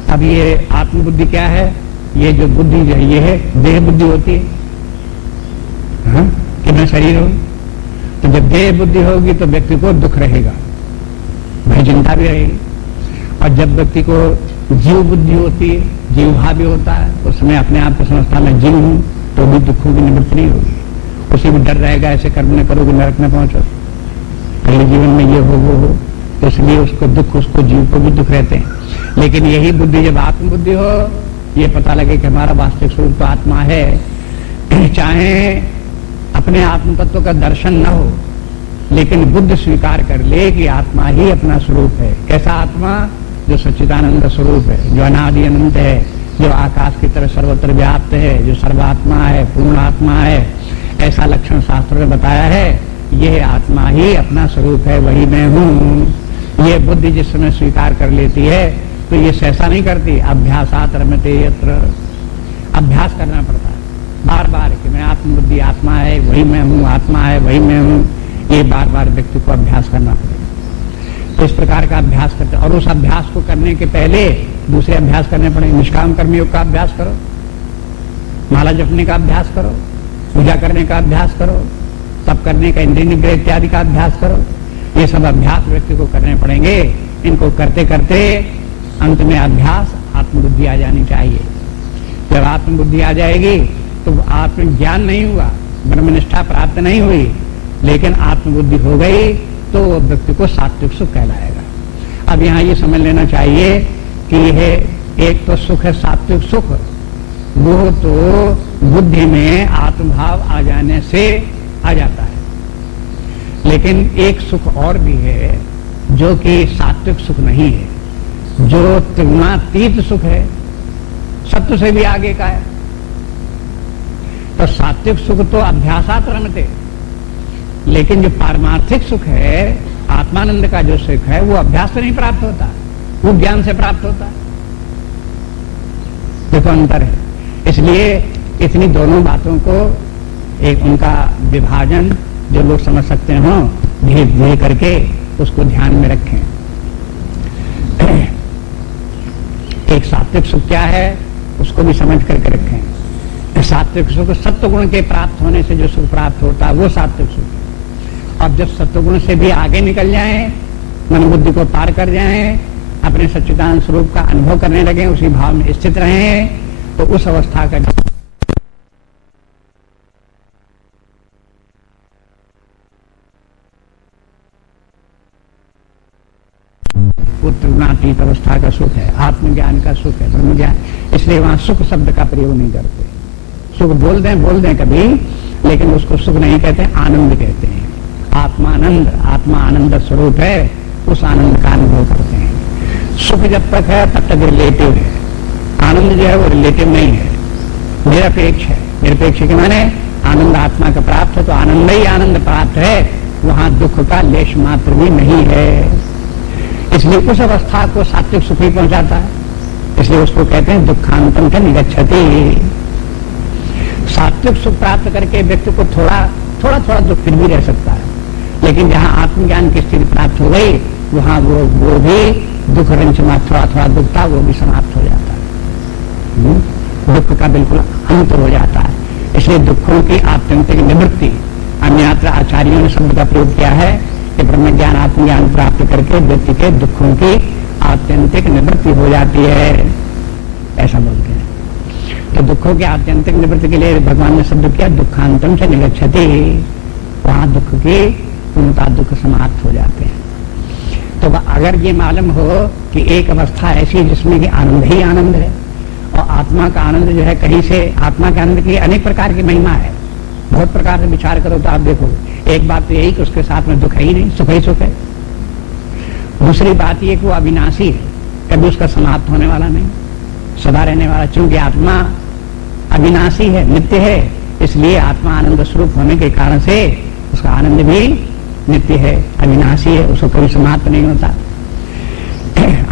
अब ये आत्मबुद्धि क्या है? ये जो बुद्धि जो है ये है देह बुद्धि होती है, हाँ? कि मैं शरीर हूं। तो जब देह बुद्धि होगी तो व्यक्ति को दुख रहेगा, भय चिंता भी रहेगी। और जब व्यक्ति को जीव बुद्धि होती है, जीव भाव भी होता है, उस समय अपने आप को समझता मैं जीव हूं, तो भी दुखों की निवृत्ति नहीं होगी। उसी में डर रहेगा, ऐसे कर्म न करोगे नरक में पहुंचो, अगले जीवन में ये हो, तो इसलिए उसको दुख, उसको जीव को भी दुख रहते हैं। लेकिन यही बुद्धि जब आत्मबुद्धि हो, ये पता लगे कि हमारा वास्तविक स्वरूप तो आत्मा है, चाहे अपने आत्म तत्व का दर्शन न हो लेकिन बुद्ध स्वीकार कर ले कि आत्मा ही अपना स्वरूप है। कैसा आत्मा? जो सच्चिदानंद स्वरूप है, जो अनादि अनंत है, जो आकाश की तरह सर्वत्र व्याप्त है, जो सर्वात्मा है, पूर्ण आत्मा है। ऐसा लक्षण शास्त्र ने बताया है। यह आत्मा ही अपना स्वरूप है, वही मैं हूँ। ये बुद्धि जिस समय स्वीकार कर लेती है तो ये सहसा नहीं करती। अभ्यासात रमते यत्र, अभ्यास करना पड़ता है बार बार कि मैं आत्मबुद्धि, आत्मा है वही मैं हूँ, आत्मा है वही मैं हूँ। ये बार बार व्यक्ति को अभ्यास करना पड़ेगा। तो इस प्रकार का अभ्यास करते, और उस अभ्यास को करने के पहले दूसरे अभ्यास करने पड़ेंगे। निष्काम कर्मयोग का अभ्यास करो, माला जपने का अभ्यास करो, पूजा करने का अभ्यास करो, तप करने का, इंद्रिय निग्रह इत्यादि का अभ्यास करो। ये सब अभ्यास व्यक्ति को करने पड़ेंगे। इनको करते करते अंत में अभ्यास आत्मबुद्धि आ जानी चाहिए। जब आत्मबुद्धि आ जाएगी तो आत्मज्ञान नहीं हुआ, ब्रह्मनिष्ठा प्राप्त नहीं हुई, लेकिन आत्मबुद्धि हो गई तो व्यक्ति को सात्विक सुख कहलाएगा। अब यहाँ ये समझ लेना चाहिए कि यह एक तो सुख है सात्विक सुख, वो तो बुद्धि में आत्मभाव आ जाने से आ जाता है। लेकिन एक सुख और भी है जो कि सात्विक सुख नहीं है, जो त्रिगुणातीत सुख है, सत्व से भी आगे का है। तो सात्विक सुख तो अभ्यासात रमते, लेकिन जो पारमार्थिक सुख है, आत्मानंद का जो सुख है, वो अभ्यास से नहीं प्राप्त होता, वो ज्ञान से प्राप्त होता है। देखो अंतर है। इसलिए इतनी दोनों बातों को एक उनका विभाजन जो लोग समझ सकते हो धीरे धीरे करके उसको ध्यान में रखें। एक सात्विक सुख क्या है उसको भी समझ करके रखें। सात्विक सुख सत्व गुण के प्राप्त होने से जो सुख प्राप्त होता है वो सात्विक सुख है। अब जब सत्व गुण से भी आगे निकल जाएं, मन बुद्धि को पार कर जाएं, अपने सच्चिदानंद स्वरूप का अनुभव करने लगे, उसी भाव में स्थित रहें, तो उस अवस्था का त्रिगुणातीत अवस्था का सुख है, आत्मज्ञान का सुख है, ब्रह्म ज्ञान। इसलिए वहां सुख शब्द का प्रयोग नहीं करते। सुख बोल दें कभी, लेकिन उसको सुख नहीं कहते, आनंद कहते हैं। आत्मानंद, आत्मा आनंद स्वरूप है, उस आनंद का अनुभव करते हैं। सुख जब तक है तब तक रिलेटिव है, आनंद जो है वो रिलेटिव नहीं है, निरपेक्ष है। निरपेक्ष के माने आनंद आत्मा का प्राप्त है तो आनंद ही आनंद प्राप्त है, वहां दुख का लेश मात्र भी नहीं है। इसलिए उस अवस्था को सात्विक सुख ही पहुंचाता है, इसलिए उसको कहते हैं दुखांतम च निगच्छति। सात्विक सुख प्राप्त करके व्यक्ति को थोड़ा थोड़ा दुख फिर भी रह सकता है, लेकिन जहां आत्मज्ञान की स्थिति प्राप्त हो गई वहां वो भी दुख रंच में थोड़ा दुख था वो भी समाप्त हो जाता है, दुख का बिल्कुल अंत हो जाता है। इसलिए दुखों की आत्यंतिक निवृत्ति, अन्यत्र आचार्यों ने शब्द का प्रयोग किया है कि ब्रह्म ज्ञान आत्मज्ञान प्राप्त करके व्यक्ति के दुखों की आत्यंतिक निवृत्ति हो जाती है, ऐसा बोलते हैं। तो दुखों के आत्यंतिक निवृत्ति के लिए भगवान ने शब्द किया दुखांतम से निगच्छति, वहां दुख की पूर्णता दुख समाप्त हो जाते हैं। तो अगर ये मालूम हो कि एक अवस्था ऐसी जिसमें कि आनंद ही आनंद है और आत्मा का आनंद जो है कहीं से, आत्मा के आनंद की अनेक प्रकार की महिमा है, बहुत प्रकार से विचार करो तो आप देखो, एक बात तो यही कि उसके साथ में दुख है ही नहीं, सुख ही सुख है। दूसरी बात ये कि वो अविनाशी है, कभी उसका समाप्त होने वाला नहीं, सदा रहने वाला, चूंकि आत्मा अविनाशी है, नित्य है, इसलिए आत्मा आनंद स्वरूप होने के कारण से उसका आनंद भी नित्य है, अविनाशी है, उसको कभी समाप्त नहीं होता।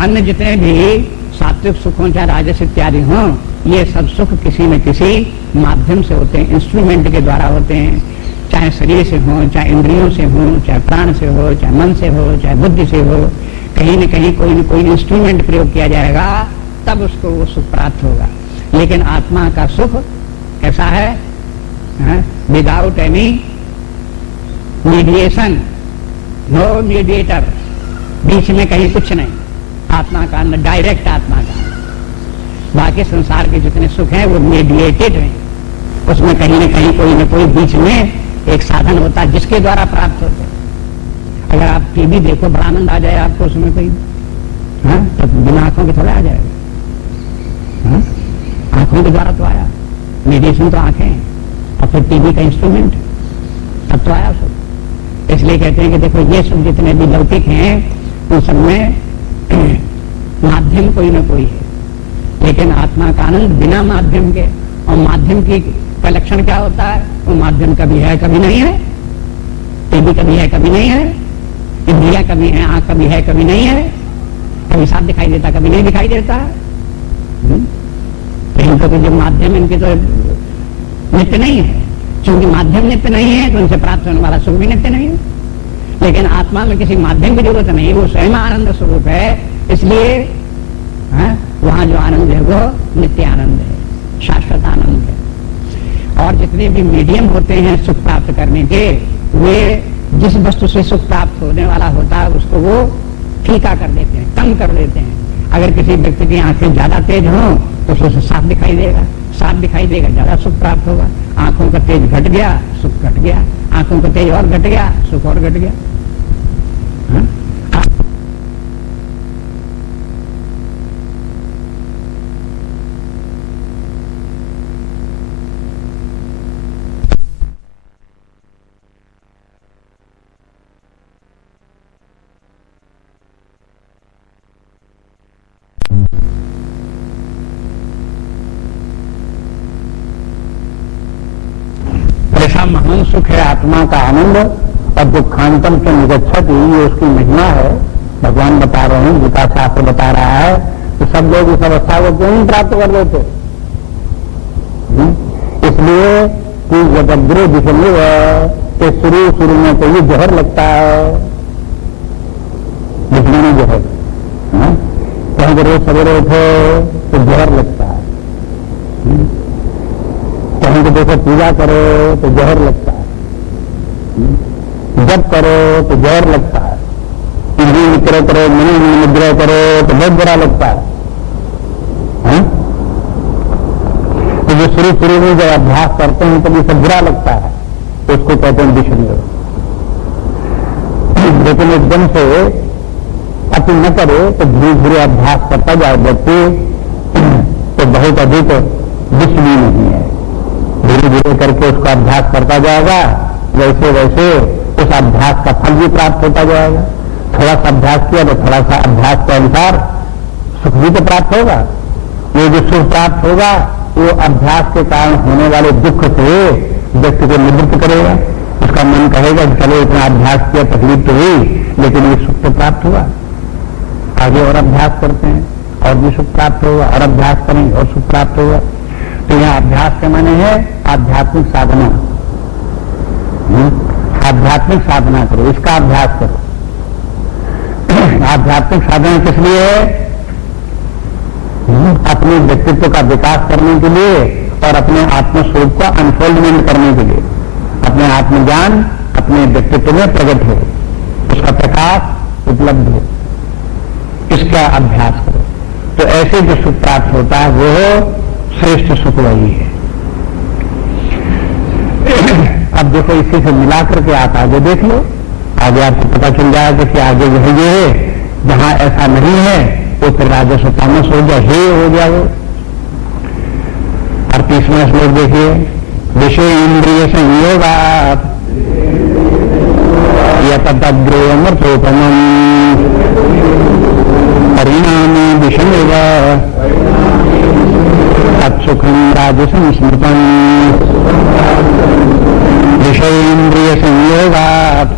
अन्य जितने भी सात्विक सुख हो चाहे राजस इत्यादि हो, ये सब सुख किसी न किसी माध्यम से होते हैं, इंस्ट्रूमेंट के द्वारा होते हैं, चाहे शरीर से हो, चाहे इंद्रियों से हो, चाहे प्राण से हो, चाहे मन से हो, चाहे बुद्धि से हो, कहीं न कहीं कोई न कोई इंस्ट्रूमेंट प्रयोग किया जाएगा तब उसको वो सुख प्राप्त होगा। लेकिन आत्मा का सुख कैसा है? Without any mediation, no mediator, बीच में कहीं कुछ नहीं, आत्मा का डायरेक्ट आत्मा का। बाकी संसार के जितने सुख हैं वो मीडिएटेड हैं, उसमें कहीं न कहीं कोई न कोई बीच में एक साधन होता है जिसके द्वारा प्राप्त होते हैं। अगर आप टीवी देखो बड़ा आनंद आ जाए आपको उसमें कोई, तो बिना आंखों के थोड़ा आ जाएगा, आंखों के द्वारा तो आया, मीडिएशन तो आंखें और फिर टीवी का इंस्ट्रूमेंट, तब तो आया सुख। इसलिए कहते हैं कि देखो ये सुख जितने भी लौकिक हैं उन सब में माध्यम कोई ना कोई है, लेकिन आत्मा का आनंद बिना माध्यम के, और माध्यम की का लक्षण क्या होता है? वो माध्यम कभी है कभी नहीं है, टीवी कभी है कभी नहीं है, इंद्रिया कभी है, आंख कभी है कभी नहीं है, कभी साफ दिखाई देता कभी नहीं दिखाई देता। इनको तो जो माध्यम इनके तो नित्य नहीं है, क्योंकि माध्यम नित्य नहीं है तो उनसे प्राप्त होने वाला सुख भी नित्य नहीं है। लेकिन आत्मा में किसी माध्यम की जरूरत नहीं, वो स्वयं आनंद स्वरूप है, इसलिए वहां जो आनंद है वो नित्य आनंद है, शाश्वत आनंद है। और जितने भी मीडियम होते हैं सुख प्राप्त करने के, वे जिस वस्तु से सुख प्राप्त होने वाला होता है उसको वो फीका कर देते हैं, कम कर देते हैं। अगर किसी व्यक्ति की आंखें ज्यादा तेज हों तो उसे साफ दिखाई देगा, साफ दिखाई देगा, ज्यादा सुख प्राप्त होगा। आंखों का तेज घट गया, सुख घट गया, आंखों का तेज और घट गया, सुख और घट गया। ऐसा महान सुख है आत्मा का आनंद, और दुखांतम से निगच्छति, ये उसकी महिमा है। भगवान बता रहे हैं, गीता शास्त्र बता रहा है तो सब लोग इस अवस्था को क्यों नहीं प्राप्त कर लेते? इसलिए कि जगद्गुरु जिसलिए कि शुरू में तो ये जहर लगता है, दिखने में जहर, कहीं रोज सवेरे उठे तो जहर लगता है, कहीं को देखो पूजा करो तो जहर लगता है, जप करो तो जहर लगता है, इंद्रिय निग्रह करो, मन निग्रह करो तो बहुत बुरा लगता है। तो जो शुरू में जब अभ्यास करते हैं तब ये सब बुरा लगता है, तो उसको कहते हैं विषय। लेकिन एकदम से अति न करे तो धीरे धीरे अभ्यास करता जाए व्यक्ति, तो बहुत अधिक विषय नहीं है। धीरे धीरे करके उसका अभ्यास करता जाएगा, वैसे वैसे उस अभ्यास का फल भी प्राप्त होता जाएगा। थोड़ा सा अभ्यास किया तो थोड़ा सा अभ्यास के अनुसार सुख भी तो प्राप्त होगा। ये जो सुख प्राप्त होगा वो अभ्यास के कारण होने वाले दुख से व्यक्ति को निवृत्त करेगा। उसका मन कहेगा कि चलो इतना अभ्यास किया, तकलीफ तो हुई, लेकिन ये सुख तो प्राप्त हुआ, आगे और अभ्यास करते हैं और भी सुख प्राप्त होगा, और अभ्यास करेंगे और सुख प्राप्त होगा। तो यहाँ अभ्यास के माने है आध्यात्मिक साधना। आध्यात्मिक साधना करो, इसका अभ्यास करो। आध्यात्मिक साधना किस लिए है? अपने व्यक्तित्व का विकास करने के लिए और अपने आत्मस्वरूप का अनफोल्डमेंट करने के लिए, अपने आत्मज्ञान अपने व्यक्तित्व में प्रकट हो, उसका प्रकाश उपलब्ध हो, इसका अभ्यास करो। तो ऐसे जो सुख प्राप्त होता है वो श्रेष्ठ सुख वही है। अब देखो, इसी से मिला करके आप आगे देख लो, आगे आपको पता चल जाएगा कि आगे जो है जहां ऐसा नहीं है वो फिर राजस्व तामस हो गया, हे हो गया वो। 38वां श्लोक देखिए, विषय इंद्रिय संयोगात् यतद्रे अमृतोपमम् परिणामे विषमेव तत्सुखम राजसं स्मृतम्। विषय इंद्रिय संयोगात्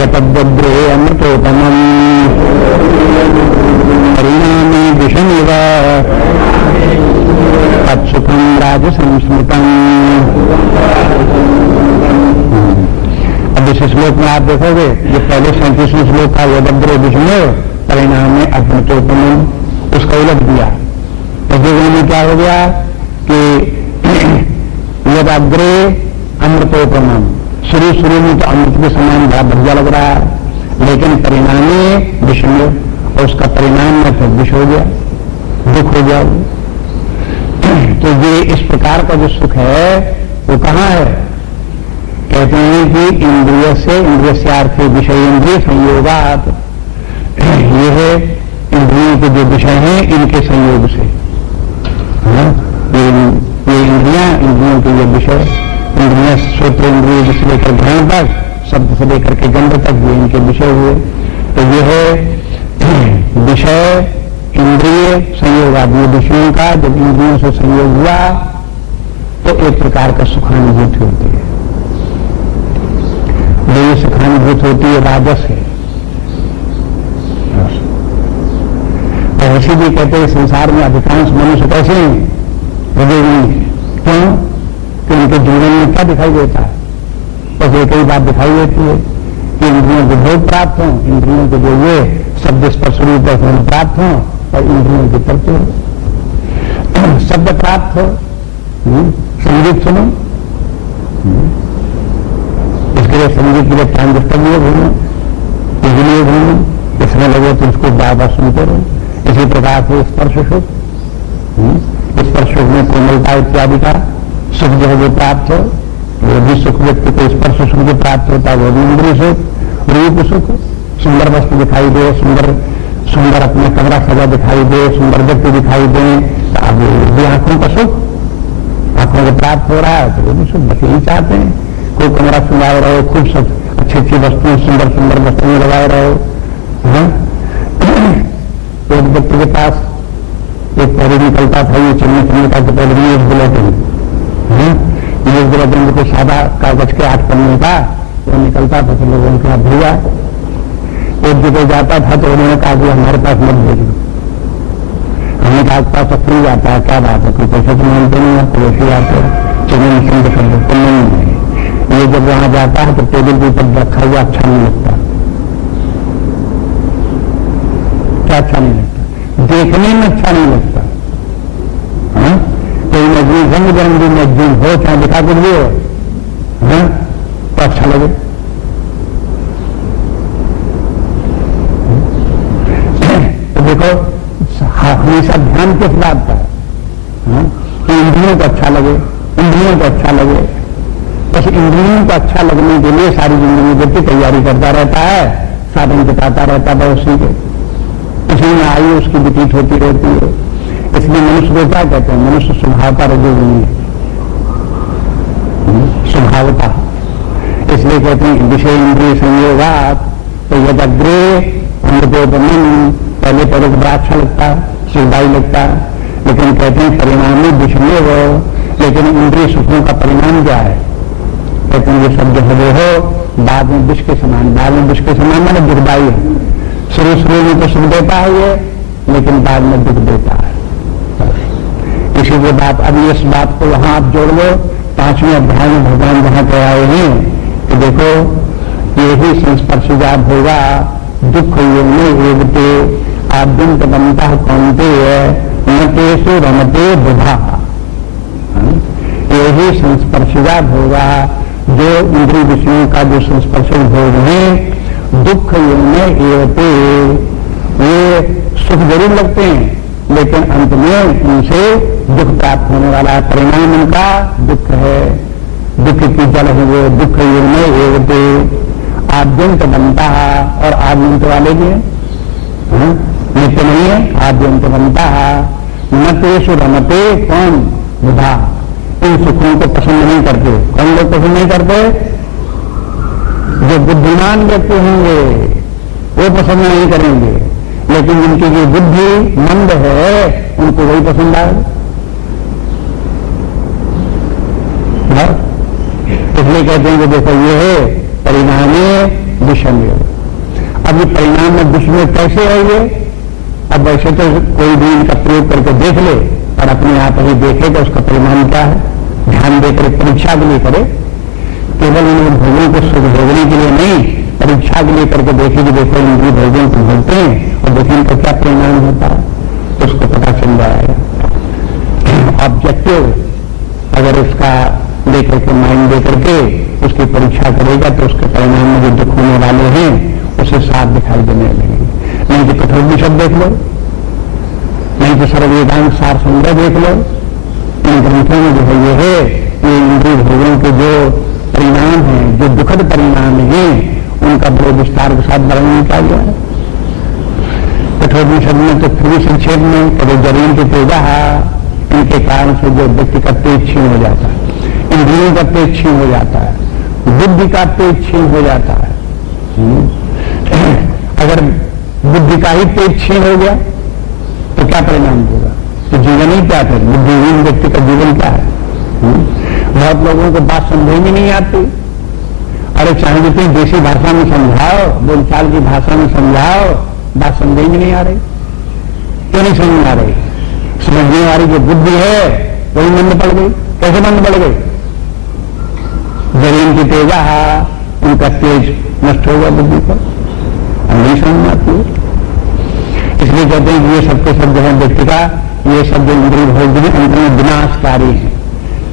यतद्रे अमृतोपमम् परिणामे विषमेव तत्सुखम राजसं स्मृतम्। अब इस श्लोक में आप देखोगे, ये पहले 37वें श्लोक था, यदग्रे विषमे परिणामे अमृतोपमम्, उसका उलट दिया। तो में क्या हो गया कि यदग्रे अमृतोपमम्, शुरू में तो अमृत के समान बड़ा बढ़िया लग रहा है, लेकिन परिणामे विषमे, और उसका परिणाम में फिर विष हो गया, दुख हो गया। तो ये इस प्रकार का जो सुख है वो कहाँ है? कहते हैं कि इंद्रिय से अर्थ विषय इंद्रिय संयोगात, ये है इंद्रियों के जो विषय हैं इनके संयोग से। ये इंद्रियों के ये विषय, इंद्रिया श्रोत्र इंद्रिय से लेकर घ्राण तक, शब्द से लेकर के गंध तक ये इनके विषय हुए। तो ये है विषय इंद्रिय संयोग आदि विषयों का जब इंद्रियों से संयोग हुआ तो एक प्रकार का सुखानुभूति होती है। जो ये सुखानुभूति होती है राजस है। तो ऐसे भी कहते हैं संसार में अधिकांश मनुष्य कैसे हैं? रजोगुणी है। क्यों? कि उनके जीवन में क्या दिखाई देता है? बस एक ही बात दिखाई देती है कि इंद्रियों को भोग प्राप्त हों, इंद्रियों को जो ये शब्द स्पर्श रूप प्राप्त हों, और इंद्रियों की तरफ हो, शब्द प्राप्त हो, संगीत सुनो, इसके लिए संगीत के लिए ट्रांजिस्टर लिए घूमो, टीवी लिए घूमो, इसमें लगे तो उसको बार बार सुनते रहो। इसी प्रकार से स्पर्श सुख, स्पर्श सुख में कोमलता इत्यादि का सुख जो है वो प्राप्त हो, वो भी सुख व्यक्ति को स्पर्श सुख जो प्राप्त होता है वो भी इंद्रिय सुख, रूप सुख, सुंदर वस्तु दिखाई दे, सुंदर अपना कमरा सजा दिखाई दे, सुंदर व्यक्ति दिखाई दे, तो अब भी आंखों का सुख, आंखों को प्राप्त हो रहा है तो वो भी सुख बस यही चाहते हैं। कोई कमरा सुंदर रहो, खूब सब अच्छी वस्तुएं सुंदर वस्तुएं लगाए रहो। एक व्यक्ति के पास एक पहले निकलता था, ये चलने का पहले न्यूज बुलेटिन, न्यूज बुलेटिन को सादा कागज के 8 पन्ने का वो निकलता था, तो लोगों के भैया एक जगह जाता था तो उन्होंने कहा कि हमारे पास मत भेजो। हमने कहा आपके पास फ्री आता है, क्या बात है, कोई पैसे तो मानते नहीं, आप वैसे आते चलिए निश्चिंत कर दो। नहीं, ये जब वहां जाता है तो टेबल के ऊपर रखा हुआ अच्छा नहीं लगता। क्या अच्छा नहीं लगता? देखने में अच्छा नहीं लगता। कोई मजदूर रंग बिरंगी मजदूर हो, चाहे दिखा कुछ भी हो, तो अच्छा लगे। देखो हमेशा ध्यान किस बात का है? कि इंद्रियों को अच्छा लगे, इंद्रियों को अच्छा लगे। बस इंद्रियों को अच्छा लगने के लिए सारी जिंदगी व्यक्ति तैयारी करता रहता है, साधन बताता रहता है, उसी के उसी में आयु उसकी व्यतीत होती रहती है। इसलिए मनुष्य को क्या कहते हैं? मनुष्य स्वभावता रजोगुणी है, स्वभावता। इसलिए कहते हैं विषय इंद्रिय संयोगात। तो यदग्रे अमृतोपमम्, पहले तो बड़ा अच्छा लगता है, सुखदायी लगता है, लेकिन कहते हैं परिणामी विषय हो, लेकिन इंद्रिय सुखों का परिणाम क्या है? कहते हैं ये सब जो है वो हो बाद में विष के समान, बाद में विष के समान मैंने दुखदायी है। शुरू में तो सुख देता है ये, लेकिन बाद में दुख देता है। इसी के बाद अब इस बात को वहां आप जोड़ लो, 5वें अध्याय में भगवान जहां कह आए हैं कि देखो ये ही संस्पर्शजात होगा दुख योनि एवते आद्यंत बनता कौनते न तेसु रमते बुधा। यही संस्पर्शजात होगा जो इंद्रिय विषयों का जो संस्पर्श भोग है, दुख योनि एवते, ये सुख जरूर लगते हैं लेकिन अंत में उनसे दुख प्राप्त होने वाला है, परिणाम उनका दुख है। दुख की जल है वो दुख योनि एवते आद्यंत बनता है, और आद्यंत वाले भी नित्य नहीं है, आद्यंत बनता है। न तेषु रमते कौन बुधा, इन सुखों को पसंद नहीं करते। कौन लोग पसंद नहीं करते? जो बुद्धिमान व्यक्ति होंगे वो पसंद नहीं करेंगे, लेकिन जिनकी जो बुद्धि मंद है उनको वही पसंद आएगा। इसलिए कहते हैं कि देखो ये है परिणामे विषम। अब ये परिणाम में विषम कैसे है ये? अब वैसे तो कोई भी इनका प्रयोग करके देख ले और अपने आप ही देखे कि उसका परिणाम क्या है, ध्यान देकर परीक्षा के लिए करे, केवल इन भोगों को सुख भोगने के लिए नहीं, परीक्षा के लिए करके देखे कि देखो इनकी भोजन को भोगते हैं और देखें इनका क्या परिणाम होता है, तो उसको पता चल जाएगा। ऑब्जेक्टिव अगर इसका लेकर के माइंड देकर के उसकी परीक्षा करेगा तो उसके परिणाम में जो दुख होने वाले हैं उसे साफ दिखाई देने लगेंगे। नहीं तो कठोपनिषद देख लो, नहीं तो सर्ववेदांत सार संग्रह देख लो, इन ग्रंथों में जो है ये इंद्रिय भोगों के जो परिणाम हैं, जो दुखद परिणाम हैं, उनका बड़े विस्तार के साथ वर्णन किया गया है। कठोपनिषद में तो फिर भी संक्षेप में कभी जरीन के तेजा, इनके कारण से जो व्यक्ति का तेज क्षीण हो जाता है, इंद्रियों का तेज क्षीण हो जाता है, बुद्धि का तेज क्षीण हो जाता है। अगर बुद्धि का ही तेज क्षीण हो गया तो क्या परिणाम होगा? तो जीवन ही क्या है? बुद्धिहीन व्यक्ति का जीवन क्या है? बहुत लोगों को बात समझ में नहीं आती। अरे चाहे जितनी देसी भाषा में समझाओ, बोलचाल की भाषा में समझाओ, बात समझ में नहीं आ रही। क्यों नहीं समझ में आ रही? समझने वाली जो बुद्धि है वही मंद पड़ गई। कैसे मंद पड़ गई? जरीन की तेजा, उनका तेज नष्ट हो गया बुद्धि पर, हम नहीं समझ में आती। इसलिए कहते हैं कि ये सबके सब जो है व्यक्ति का, ये सब जो इंद्रिय भोग अंत में विनाशकारी है,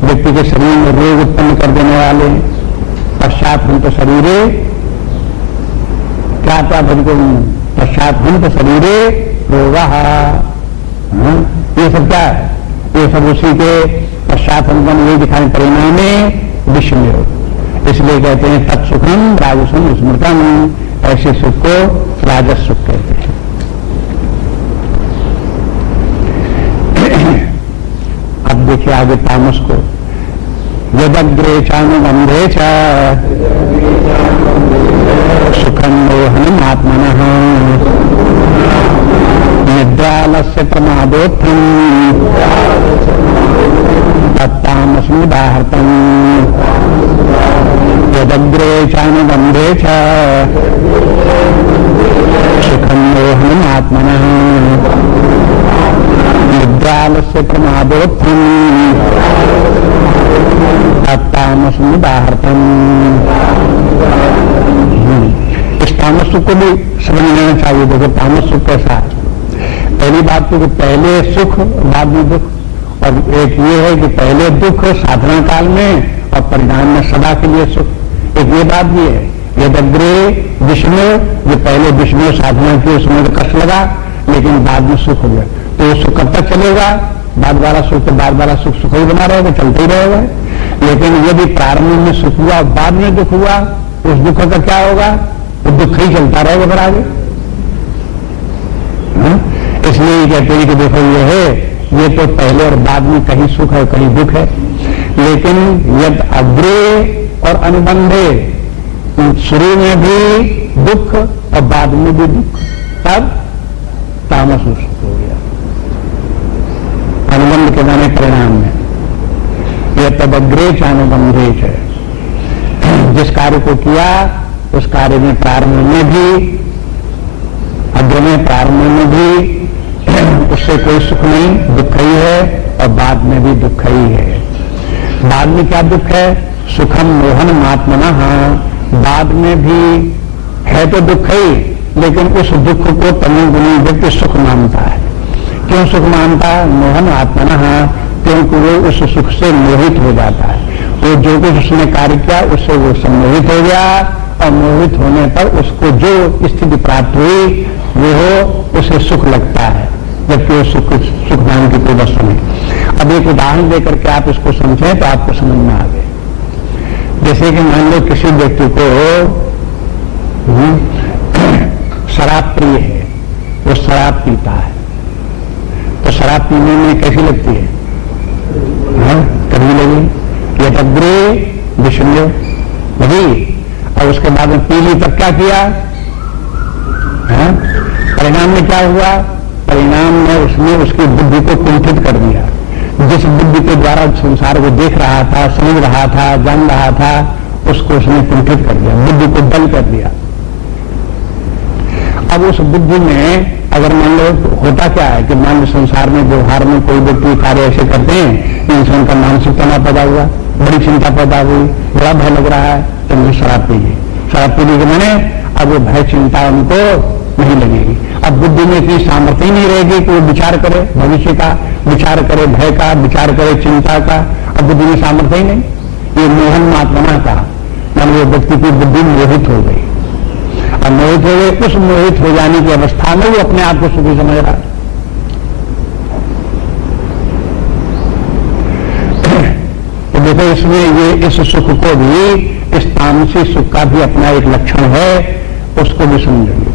व्यक्ति के शरीर में रोग उत्पन्न कर देने वाले। पश्चात हम तो शरीरे क्या था भजको, पश्चात हम तो शरीरे रोगा, ये सब क्या है? ये सब उसी के पश्चात हम ये दिखाने परिणाम विश्व में हो। इसलिए कहते हैं तत्सुखम राजसम स्मृतम, ऐसे सुख को राजस सुख कहते हैं। अब देखिए आगे तामस को, यदग्रे चानुबंधे च सुखम मोहनम आत्मनः निद्रालस्य प्रमादोत्थम तत्तामसमुदाहृतम्। यदग्रे चानुबंधे च सुखम मोहनम आत्मनः निद्रालस्य प्रमादोत्थम तत्तामसमुदाहृतम्। इस तामस सुख को भी समझ लेना चाहिए। देखो तामस सुख कैसा है? पहली बात तो कि पहले सुख बाद में दुख, और एक ये है कि पहले दुख साधना काल में और परिणाम में सदा के लिए सुख। एक ये बात भी है, यदग्रे विष्णु, जो पहले विष्णु साधना की उसमें तो कष्ट लगा लेकिन बाद में सुख हो गया, तो वो सुख कब तक चलेगा? बाद वाला सुख तो बाद वाला सुख सुख ही बना रहेगा, चलते ही रहेगा। लेकिन यदि प्रारंभ में सुख हुआ बाद में दुख हुआ, उस दुख का क्या होगा? वो दुख ही चलता रहेगा फिर आगे। इसलिए कहते हैं कि देखो ये है, ये तो पहले और बाद में कहीं सुख है कहीं दुख है, लेकिन यद अग्रे और अनुबंधे, शुरू में भी दुख और बाद में भी दुख, तब तामस सुख हो गया। के माने परिणाम में। यह तदग्रे चानुबंधे है, जिस कार्य को किया उस कार्य में प्रारंभ में भी, अग्र में प्रारंभ में भी उससे कोई सुख नहीं, दुख ही है, और बाद में भी दुख ही है। बाद में क्या दुख है? सुखम मोहन आत्मनः, बाद में भी है तो दुख ही, लेकिन उस दुख को तमुगुणी व्यक्ति सुख मानता है। क्यों सुख मानता है? मोहन आत्मनः, क्योंकि वो उस सुख से मोहित हो जाता है। वो जो कुछ उसने कार्य किया उससे वो सम्मोहित हो गया, और मोहित होने पर उसको जो स्थिति प्राप्त हुई वो उसे सुख लगता है, जबकि वो सुख नाम की कोई वस्तु नहीं। अब एक उदाहरण देकर के आप इसको समझें तो आपको समझ में आ गए। जैसे कि मान लो किसी व्यक्ति को शराब प्रिय है, वो शराब पीता है, तो शराब पीने में कैसी लगती है? कभी लगी ये तग्रे विषम्य लगी, और उसके बाद में पी ली तब क्या किया? परिणाम में क्या हुआ? परिणाम में उसने उसकी बुद्धि को कुंठित कर दिया। जिस बुद्धि के द्वारा संसार को देख रहा था, समझ रहा था, जान रहा था, उसको उसने कुंठित कर दिया, बुद्धि को डल कर दिया। अब उस बुद्धि में अगर मान लो होता क्या है कि मान लो संसार में व्यवहार में कोई व्यक्ति कार्य ऐसे करते हैं, इंसान का मानसिक तनाव पैदा हुआ, बड़ी चिंता पैदा हुई, बड़ा भय लग रहा है, तो मुझे शराब पी ली। शराब पीने के मैंने अब वो भय चिंता उनको नहीं लगेगी। अब बुद्धि में इतनी सामर्थ्य नहीं रहेगी कि वो विचार करे भविष्य का, विचार करे भय का, विचार करे चिंता का। अब बुद्धि में सामर्थ्य ही नहीं। ये मोहन आत्मना का मान वो व्यक्ति की बुद्धि मोहित हो गई। अब मोहित हो गए, उस मोहित हो जाने की अवस्था में वो अपने आप को सुखी समझ रहा है। तो देखो इसमें ये इस सुख को भी, इस तामसी सुख का भी अपना एक लक्षण है, उसको भी समझेंगे।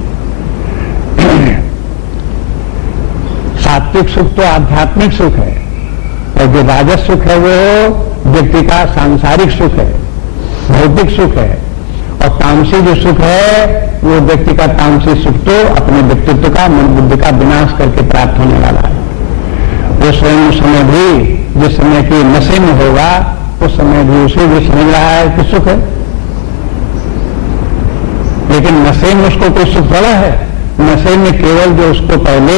सात्विक सुख तो आध्यात्मिक सुख है, और जो राजस सुख है वो व्यक्ति का सांसारिक सुख है, भौतिक सुख है। और तामसी जो सुख है वो व्यक्ति का तामसी सुख तो अपने व्यक्तित्व का, मन बुद्धि का विनाश करके प्राप्त होने वाला है। वो स्वयं उस समय भी, जिस समय की नशे में होगा, उस समय भी उसे भी समझ रहा है कि सुख है, लेकिन नशे में उसको कोई सुख थोड़ा है। नशे में केवल जो उसको पहले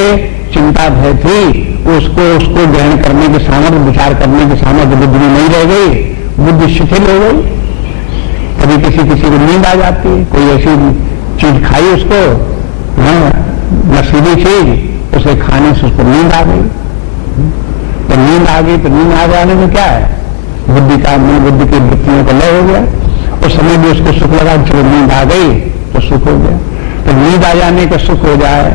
चिंता भय थी, उसको ग्रहण करने की सामर्थ्य, विचार करने की सामर्थ्य बुद्धि में नहीं रह गई, बुद्धि शिथिल हो गई। कभी किसी को नींद आ जाती है, कोई ऐसी चीज खाई उसको, नशीली चीज, उसे खाने से उसको नींद आ गई। तो नींद आ गई तो नींद आ जाने में क्या है? बुद्धि का, मन बुद्धि की वृत्तियों का लय हो गया। उस समय भी उसको सुख लगा, चलो नींद आ गई तो सुख हो गया। तो नींद आ जाने का सुख हो जाए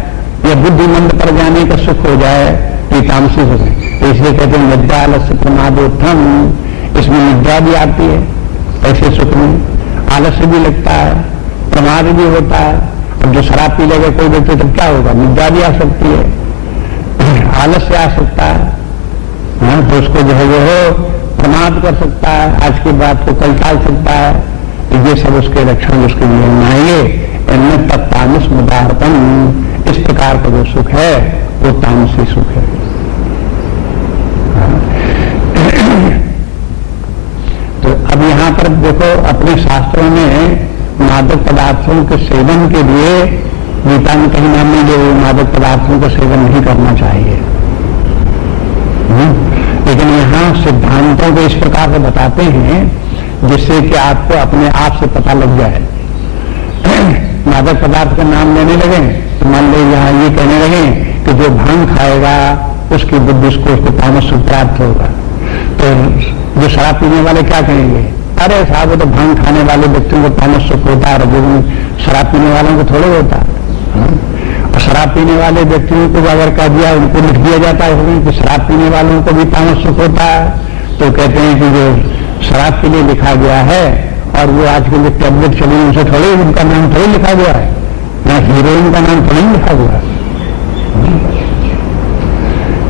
या बुद्धि मंद पड़ जाने का सुख हो जाए तो तामसी सुख है। तो इसलिए कहते हैं निद्रा आलस्य प्रमादोत्थम, इसमें निद्रा भी आती है ऐसे सुख में, आलस्य भी लगता है, प्रमाद भी होता है। अब जो शराब पी लेगा कोई व्यक्ति तो क्या होगा? निद्रा भी आ सकती है, आलस्य आ सकता है, तो उसको जो है वो प्रमाद कर सकता है, आज की बात को कल टाल सकता है। तो ये सब उसके लक्षण उसके लिए आएंगे। इनमें तत्तामस मुदाहरतम, इस प्रकार का जो सुख है वो तामसी सुख है। तो अब यहां पर देखो, अपने शास्त्रों में मादक पदार्थों के सेवन के लिए गीता में कहीं नाम नहीं दिया, मादक पदार्थों का सेवन नहीं करना चाहिए। लेकिन यहाँ सिद्धांतों को इस प्रकार से बताते हैं जिससे कि आपको अपने आप से पता लग जाए। मादक पदार्थ का नाम लेने लगे तो मान लो यहाँ ये कहने लगे कि जो भांग खाएगा उसकी बुद्धि उसको तामस सुख प्राप्त होगा। तो जो शराब पीने वाले क्या कहेंगे? अरे साहब वो तो भांग खाने वाले व्यक्तियों को तामस सुख होता है, शराब पीने वालों को थोड़े होता है। और शराब पीने वाले व्यक्तियों को अगर कह दिया, उनको लिख दिया जाता है कि शराब पीने वालों को भी तामस सुख होता है, तो कहते हैं कि जो शराब के लिए लिखा गया है और वो आजकल जो टैबलेट चली उनसे थोड़े, उनका नाम थोड़ी लिखा गया है, या हीरोइन का नाम थोड़ी लिखा गया है।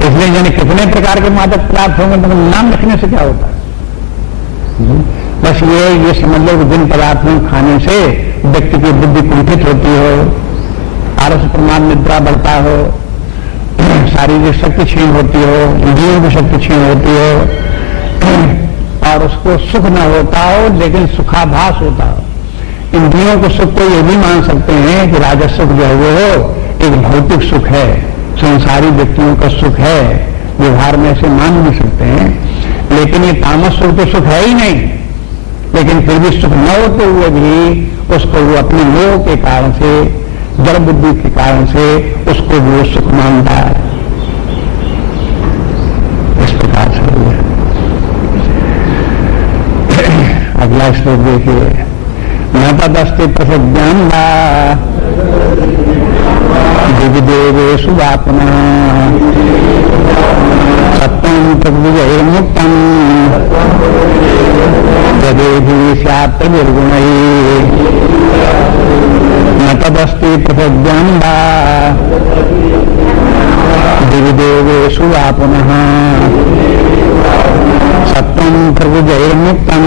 इसलिए यानी कितने प्रकार के मादक पदार्थ होंगे, तो नाम लिखने से क्या होता है? बस ये समझ लो कि जिन पदार्थों खाने से व्यक्ति की बुद्धि कुंठित होती हो, आलस्य प्रमाद निद्रा बढ़ता हो, शारीरिक शक्ति क्षीण होती हो, इंद्रियों की शक्ति क्षीण होती हो और उसको सुख न होता हो लेकिन सुखाभास होता हो। इंद्रियों को सुख को ये भी मान सकते हैं कि राजस सुख जो है वो एक भौतिक सुख है, संसारी व्यक्तियों का सुख है, व्यवहार में ऐसे मान भी सकते हैं। लेकिन ये तामस सुख तो सुख है ही नहीं, लेकिन फिर भी सुख न होते हुए भी उसको वो अपने मोह के कारण से, जड़ बुद्धि के कारण से उसको वो सुख मानता है। इस प्रकार से हो गया। अगला श्लोक देखिए, न तदस्ति प्रसज्ञान वा दिव्यदेवेषु वापना सत्वं तद्विजयैर्मुक्तं तदेधि स्यात् निर्गुणैः न तदस्ति प्रसज्ञान वा दिव्यदेवेषु वापनः सत्वं प्रभुजैर्मुक्तं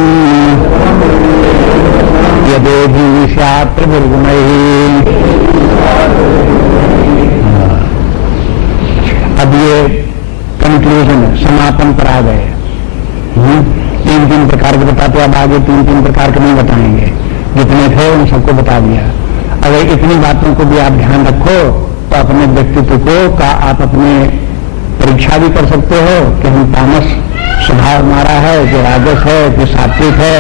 यदेधि स्यात् निर्गुणैः। अब ये कंक्लूजन है, समापन पर आ गए। तीन तीन प्रकार के बताते, अब आगे तीन तीन प्रकार के नहीं बताएंगे, जितने थे उन सबको बता दिया। अगर इतनी बातों को भी आप ध्यान रखो तो अपने व्यक्तित्व को का आप अपने परीक्षा भी कर सकते हो कि हम तामस स्वभाव हमारा है कि राजस है कि सात्विक है,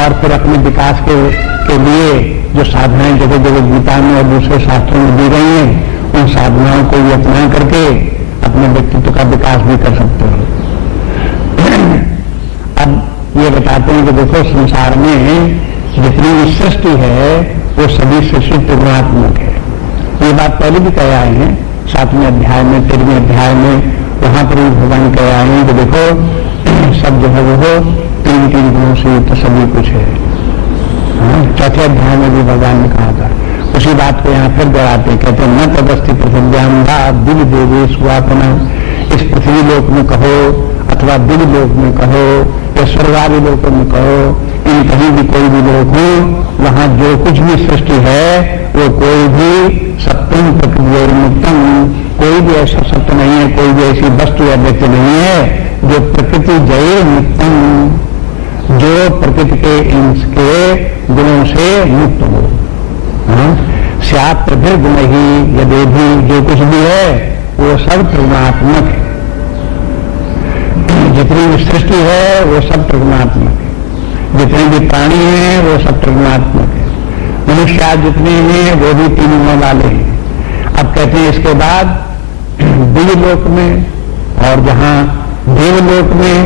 और फिर अपने विकास के लिए जो साधनाएं जगह जगह गीता में और दूसरे शास्त्रों में दी गई हैं उन साधनाओं को भी अपना करके अपने व्यक्तित्व का विकास भी कर सकते हो। अब ये बताते हैं कि देखो संसार में जितनी भी सृष्टि है वो सभी सृष्टि त्रिगुणात्मक है। ये बात पहले भी कह आए हैं 7वें अध्याय में, 13वें अध्याय में, वहां पर भी भगवान कह आए हैं कि देखो सब जो है वो तीन तीन गुणों से तो सभी कुछ है। चौथे अध्याय में भी भगवान ने कहा था, उसी बात को यहाँ फिर दोहराते, कहते हैं न तदस्ति प्रसज्ञान वा दिव्य देवेश वापना। इस पृथ्वी लोक में कहो अथवा दिव्य लोक में कहो या स्वर्गादि लोकों में कहो, इन कहीं भी कोई भी लोक हो, वहां जो कुछ भी सृष्टि है वो कोई भी सत्यम प्रकृति मुक्तम, कोई भी ऐसा सत्य नहीं है, कोई भी ऐसी वस्तु या व्यक्ति नहीं है जो प्रकृति जय मुक्तम, जो प्रकृति के इंस के गुणों से मुक्त हो। स्यात् त्रिगुण ही यदि भी जो कुछ भी है वो सब त्रिगुणात्मक है। जितनी भी सृष्टि है वो सब त्रिगुणात्मक है, जितने भी प्राणी हैं वो सब त्रिगुणात्मक है। मनुष्य आज जितने हैं वो भी तीन गुणों वाले हैं। अब कहते हैं इसके बाद दिव्य लोक में और जहां देवलोक में,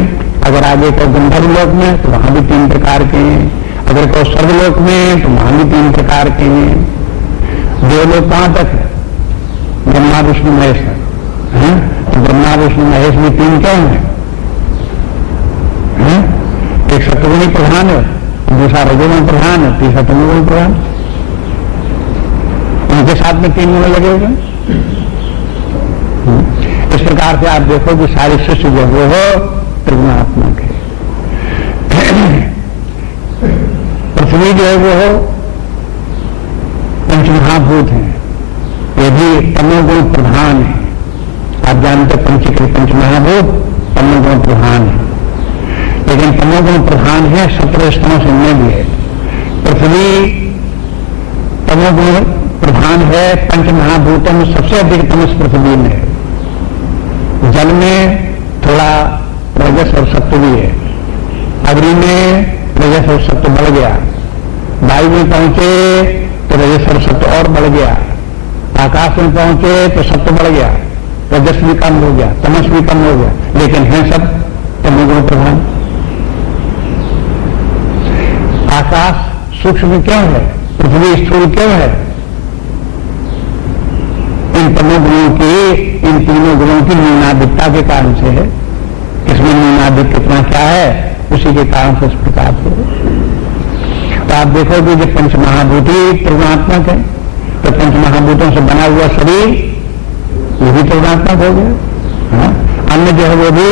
अगर आगे कहो गंधर्व लोक में तो वहां भी तीन प्रकार के हैं, अगर कहो स्वर्गलोक में तो वहां भी तीन प्रकार के हैं। देवलोक कहां तक है? ब्रह्मा विष्णु महेश है। तो ब्रह्मा विष्णु महेश में तीन क्या हैं? एक सत्वगुणी प्रधान है, दूसरा रजोगुण प्रधान है, तीसरा तमोगुण प्रधान। उनके साथ में तीन गुण लगे हुए। इस प्रकार से आप देखो कि सारी सृष्टि जो वो हो त्रिगुणात्मक है। पृथ्वी जो है वो हो पंचमहाभूत है, ये भी तमोगुण प्रधान है। आप जानते पंचीकृत पंचमहाभूत तमोगुण प्रधान है, लेकिन तमोगुण प्रधान है 17 स्तनों से में भी है। पृथ्वी तमोगुण प्रधान है, पंचमहाभूतों में सबसे अधिक तमस पृथ्वी में है। जल में थोड़ा रजस और सत्व भी है, अग्नि में रजस और सत्व बढ़ गया, वायु में पहुंचे तो रजस और सत्व और बढ़ गया, आकाश में पहुंचे तो सत्व बढ़ गया, रजस भी कम हो गया, तमस भी कम हो गया, लेकिन है सब तमोगुण प्रधान। आकाश सूक्ष्म क्यों है? पृथ्वी स्थूल क्यों है? इन तमोगुणों की, इन तीनों गुणों की न्यूनाधिकता के कारण से है। इसमें न्यूनाधिक कितना क्या है उसी के कारण से इस प्रकार से। तो आप देखोगे कि पंचमहाभूति त्रिगुणात्मक है, तो पंचमहाभूतों से बना हुआ शरीर वो भी त्रिगुणात्मक हो गया। अन्न जो है वो भी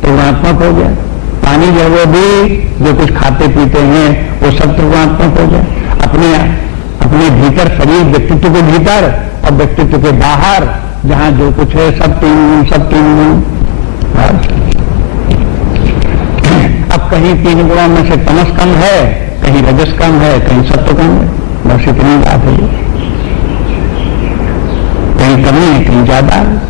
त्रिगुणात्मक हो गया, पानी जो है वो भी जो कुछ खाते पीते हैं वो सब त्रिगुणात्मक हो गया। अपने भीतर शरीर व्यक्तित्व के भीतर और व्यक्तित्व के बाहर जहां जो कुछ है सब 3 गुण, सब 3 गुण। अब कहीं 3 गुणों में से तमस कम है, कहीं रजस कम है, कहीं सत्व कम है, बस इतनी बात है। कहीं कमी है, कहीं ज्यादा है।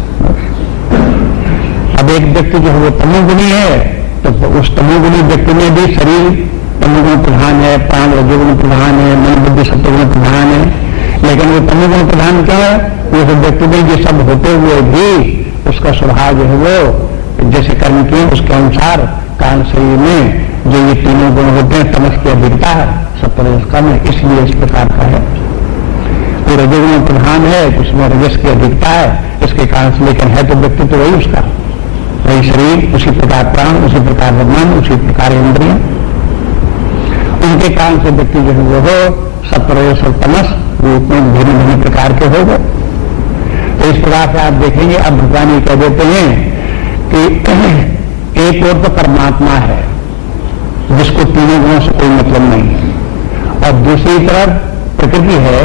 अब एक व्यक्ति जो है वो तमोगुणी है, तो उस तमोगुणी व्यक्ति में भी शरीर तमोगुण प्रधान है, प्राण रजोगुण प्रधान है, मन बुद्धि सत्वगुण प्रधान है। लेकिन वो तमोगुण प्रधान क्यों है? वो व्यक्ति में ये सब होते हुए भी उसका स्वभाव जो है वो जैसे कर्म किए उसके अनुसार कारण शरीर में जो ये तीनों गुण होते हैं, तमस की अधिकता है, सत्वरजस कम है, इसलिए इस प्रकार का है। वो रजोगुण प्रधान है, उसमें रजस की अधिकता है, इसके कारण से। लेकिन है तो व्यक्ति तो वही उसका, वही शरीर, उसी प्रकार प्राण, उसी प्रकार मन, उसी प्रकार इंद्रिय, उनके कारण से व्यक्ति जो है वो हो सत्वरजस और तमस रूप में भिन्न भिन्न प्रकार के हो गए। तो इस प्रकार से आप देखेंगे। अब भगवान ये कह देते हैं कि एक और तो परमात्मा है जिसको तीनों गुणों से कोई मतलब नहीं है, और दूसरी तरफ प्रकृति है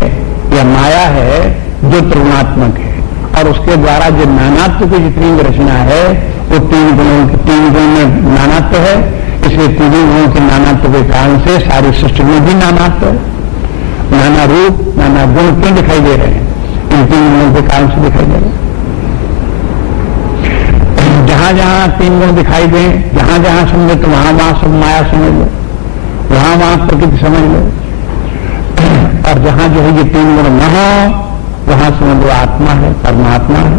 या माया है जो त्रिगुणात्मक है, और उसके द्वारा जो नानात्व की जितनी रचना है वो 3 गुणों में नानात्व है। इसलिए तीनों गुणों के नानात्व के कारण से सारी सृष्टि में भी नानात्व है, नाना रूप नाना गुण क्यों दिखाई दे रहे हैं? इन 3 गुणों के कारण से दिखाई दे रहे हैं। जहां जहां 3 गुण दिखाई दें, जहां जहां समझो तो वहां वहां सब माया समझ लो, वहां वहां प्रकृति समझ लो, और जहां जो है ये 3 गुण न हो वहां समझ लो आत्मा है, परमात्मा है।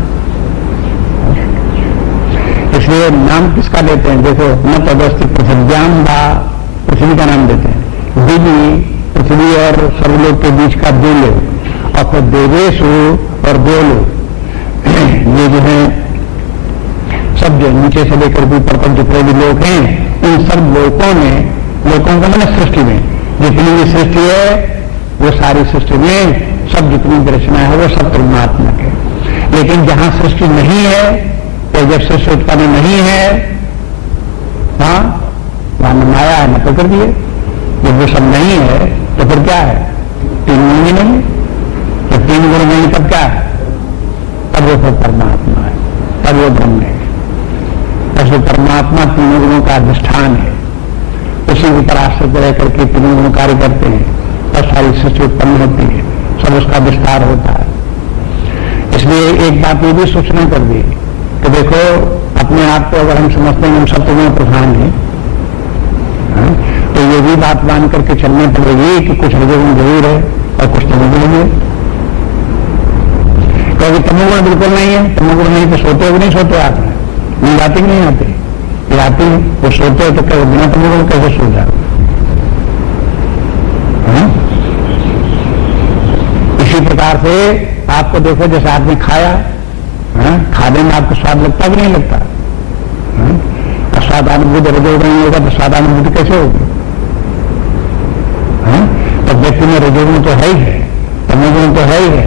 इसलिए नाम किसका देते हैं? देखो, न तदस्ति पृथ्व्याम बा, पृथ्वी का नाम देते हैं। दिव्य पृथ्वी और सर्वलोक के बीच का 2 लोग, और फिर देवेशु और 2 लोग, ये जो है सब जो नीचे से लेकर ऊपर तक जितने भी लोग हैं, इन सब लोकों में, लोकों का मतलब सृष्टि में जितनी भी सृष्टि है वो सारी सृष्टि में सब जितनी भी रचना है वो सब परमात्मक है। लेकिन जहां सृष्टि नहीं है, तो जब सृष्टि उत्पन्न नहीं है, वहां न माया है न प्रकृति है। जब वो सब नहीं है तो फिर क्या है? 3 गुण ही नहीं। जब 3 गुण नहीं तब क्या है? तब वो फिर परमात्मा है, तब वो ब्रह्म है। ऐसे परमात्मा 3 गुणों का अधिष्ठान है, उसी ऊपर आश्रित रह करके 3 गुण कार्य करते हैं, तब सारी सृष्टि उत्पन्न होती है, सब उसका विस्तार होता है। इसलिए एक बात ये भी सूचना कर दी कि देखो, अपने आप को अगर हम समझते हैं हम सत्वगुण प्रधान है, तो ये भी बात मान करके चलने पड़ेगी कि कुछ रजोगुण जरूर है और कुछ तमोगुण भी है। क्योंकि तमोगुण बिल्कुल नहीं है, तमोगुण नहीं तो सोते भी नहीं सोते आप, नींद आती नहीं आती, ये आती है, वो सोते हो तो क्या बिना तमोगुण कैसे सो जाओ? इसी प्रकार से आपको देखो, जैसे आपने खाया, खाने में आपको स्वाद लगता कि नहीं लगता? स्वादानुभूति रजोगुण नहीं होगा तो स्वादानुभूति कैसे होगी? तो व्यक्ति में रजोगुण तो है ही है, तमोगुण तो है ही है,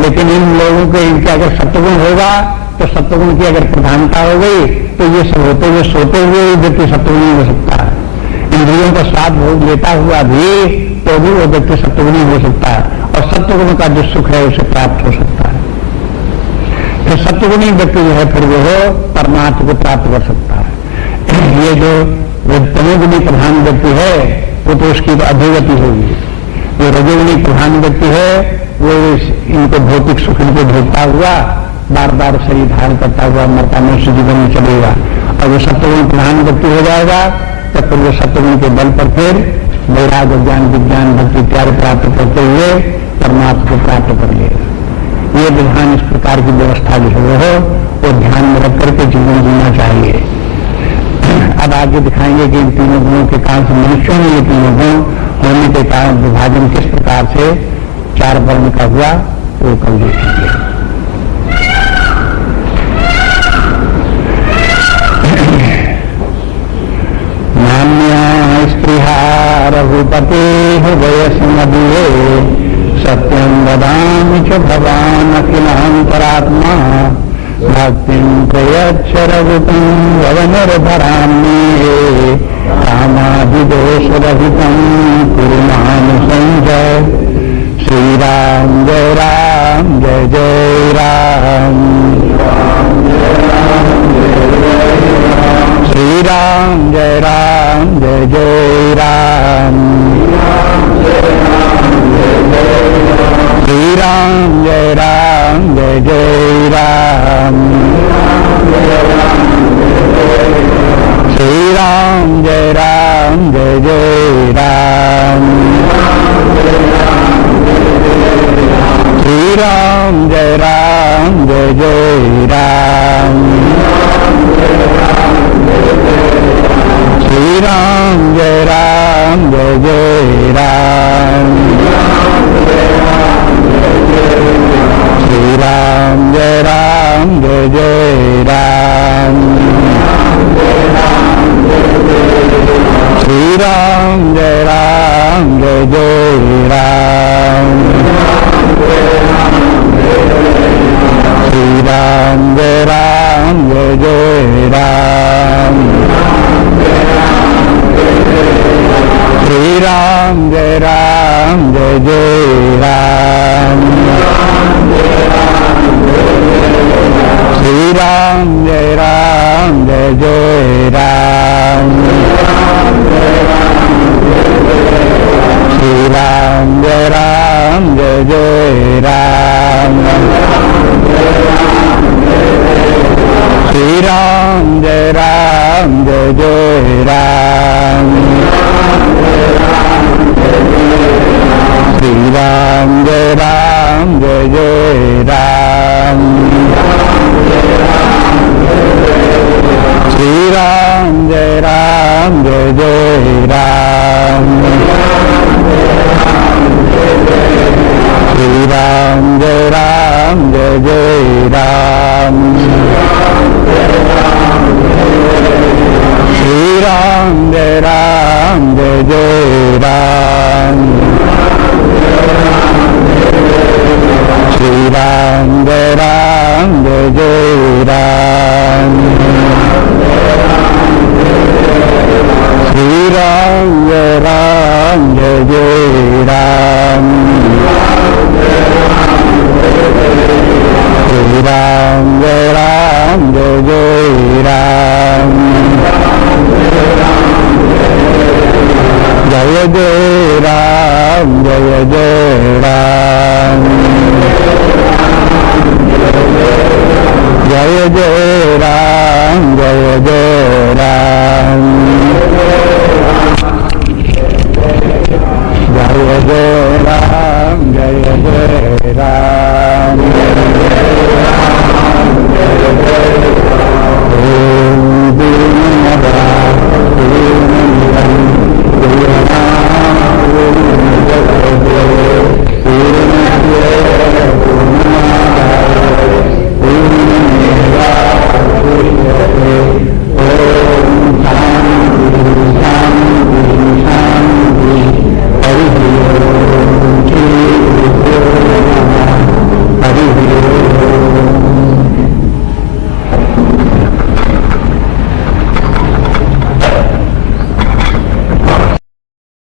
लेकिन इन लोगों के इनके अगर सत्वगुण होगा तो सत्वगुण की अगर प्रधानता हो गई तो ये सब होते हुए सोते हुए व्यक्ति सत्वगुणी हो सकता है। इंद्रियों का स्वाद भोग लेता हुआ भी तो भी वो व्यक्ति सत्वगुणी हो सकता है, और सत्वगुण का जो सुख है उसे प्राप्त हो सकता है। फिर सत्वगुणी व्यक्ति जो है फिर वो परमात्मा को प्राप्त कर सकता है। ये जो तमोगुणी प्रधान व्यक्ति है वो तो उसकी तो अधोगति होगी। जो रजोगुणी प्रधान व्यक्ति है वो इनको भौतिक सुख इनको भोगता हुआ बार बार शरीर धारण करता हुआ मरता मनुष्य जीवन में चलेगा, और वो सत्वगुण प्रधान व्यक्ति हो जाएगा तो फिर वो सत्वगुण के बल पर फिर वैराग्य ज्ञान विज्ञान भक्ति इत्यादि प्राप्त करते हुए परमात्मा को प्राप्त कर लेगा। ये विधान, इस प्रकार की व्यवस्था जो है वो ध्यान में रख करके जीवन जीना चाहिए। अब आगे दिखाएंगे कि इन 3 गुणों के कारण से मनुष्यों में ये 3 गुण होने के कारण विभाजन किस प्रकार से 4 वर्ण का हुआ वो कल देखेंगे। नान्या स्पृहा रघुपते हृदयस्मदीये सत्यं वदामि च भवान् अखिलान्तरात्मा भक्तिं प्रयच्छ रघुतं भवनिर्भराम्ये कामादिदोषरहितं कुरु मानुसञ्जय। श्रीराम जय राम जय जय राम। राम, श्री राम जय राम जय जय राम, श्री राम जय राम जय जय राम, श्री राम जय राम जय जय राम, श्री राम जय राम जय जय राम, श्री राम जय राम जय जय राम, श्री राम जय राम जय जय राम, श्री राम जय राम जय जय राम, श्री राम जय राम जय जय राम, श्री राम जय राम जय जय राम, श्री राम जय राम जय जय राम, श्री राम जय राम जय जय राम, श्री राम जय राम जय जय राम, जय जय राम जय जय राम, जय जय राम जय जय राम, जय जय राम जय जय राम, ओम दीननाथ पूर्णमेवावशिष्यते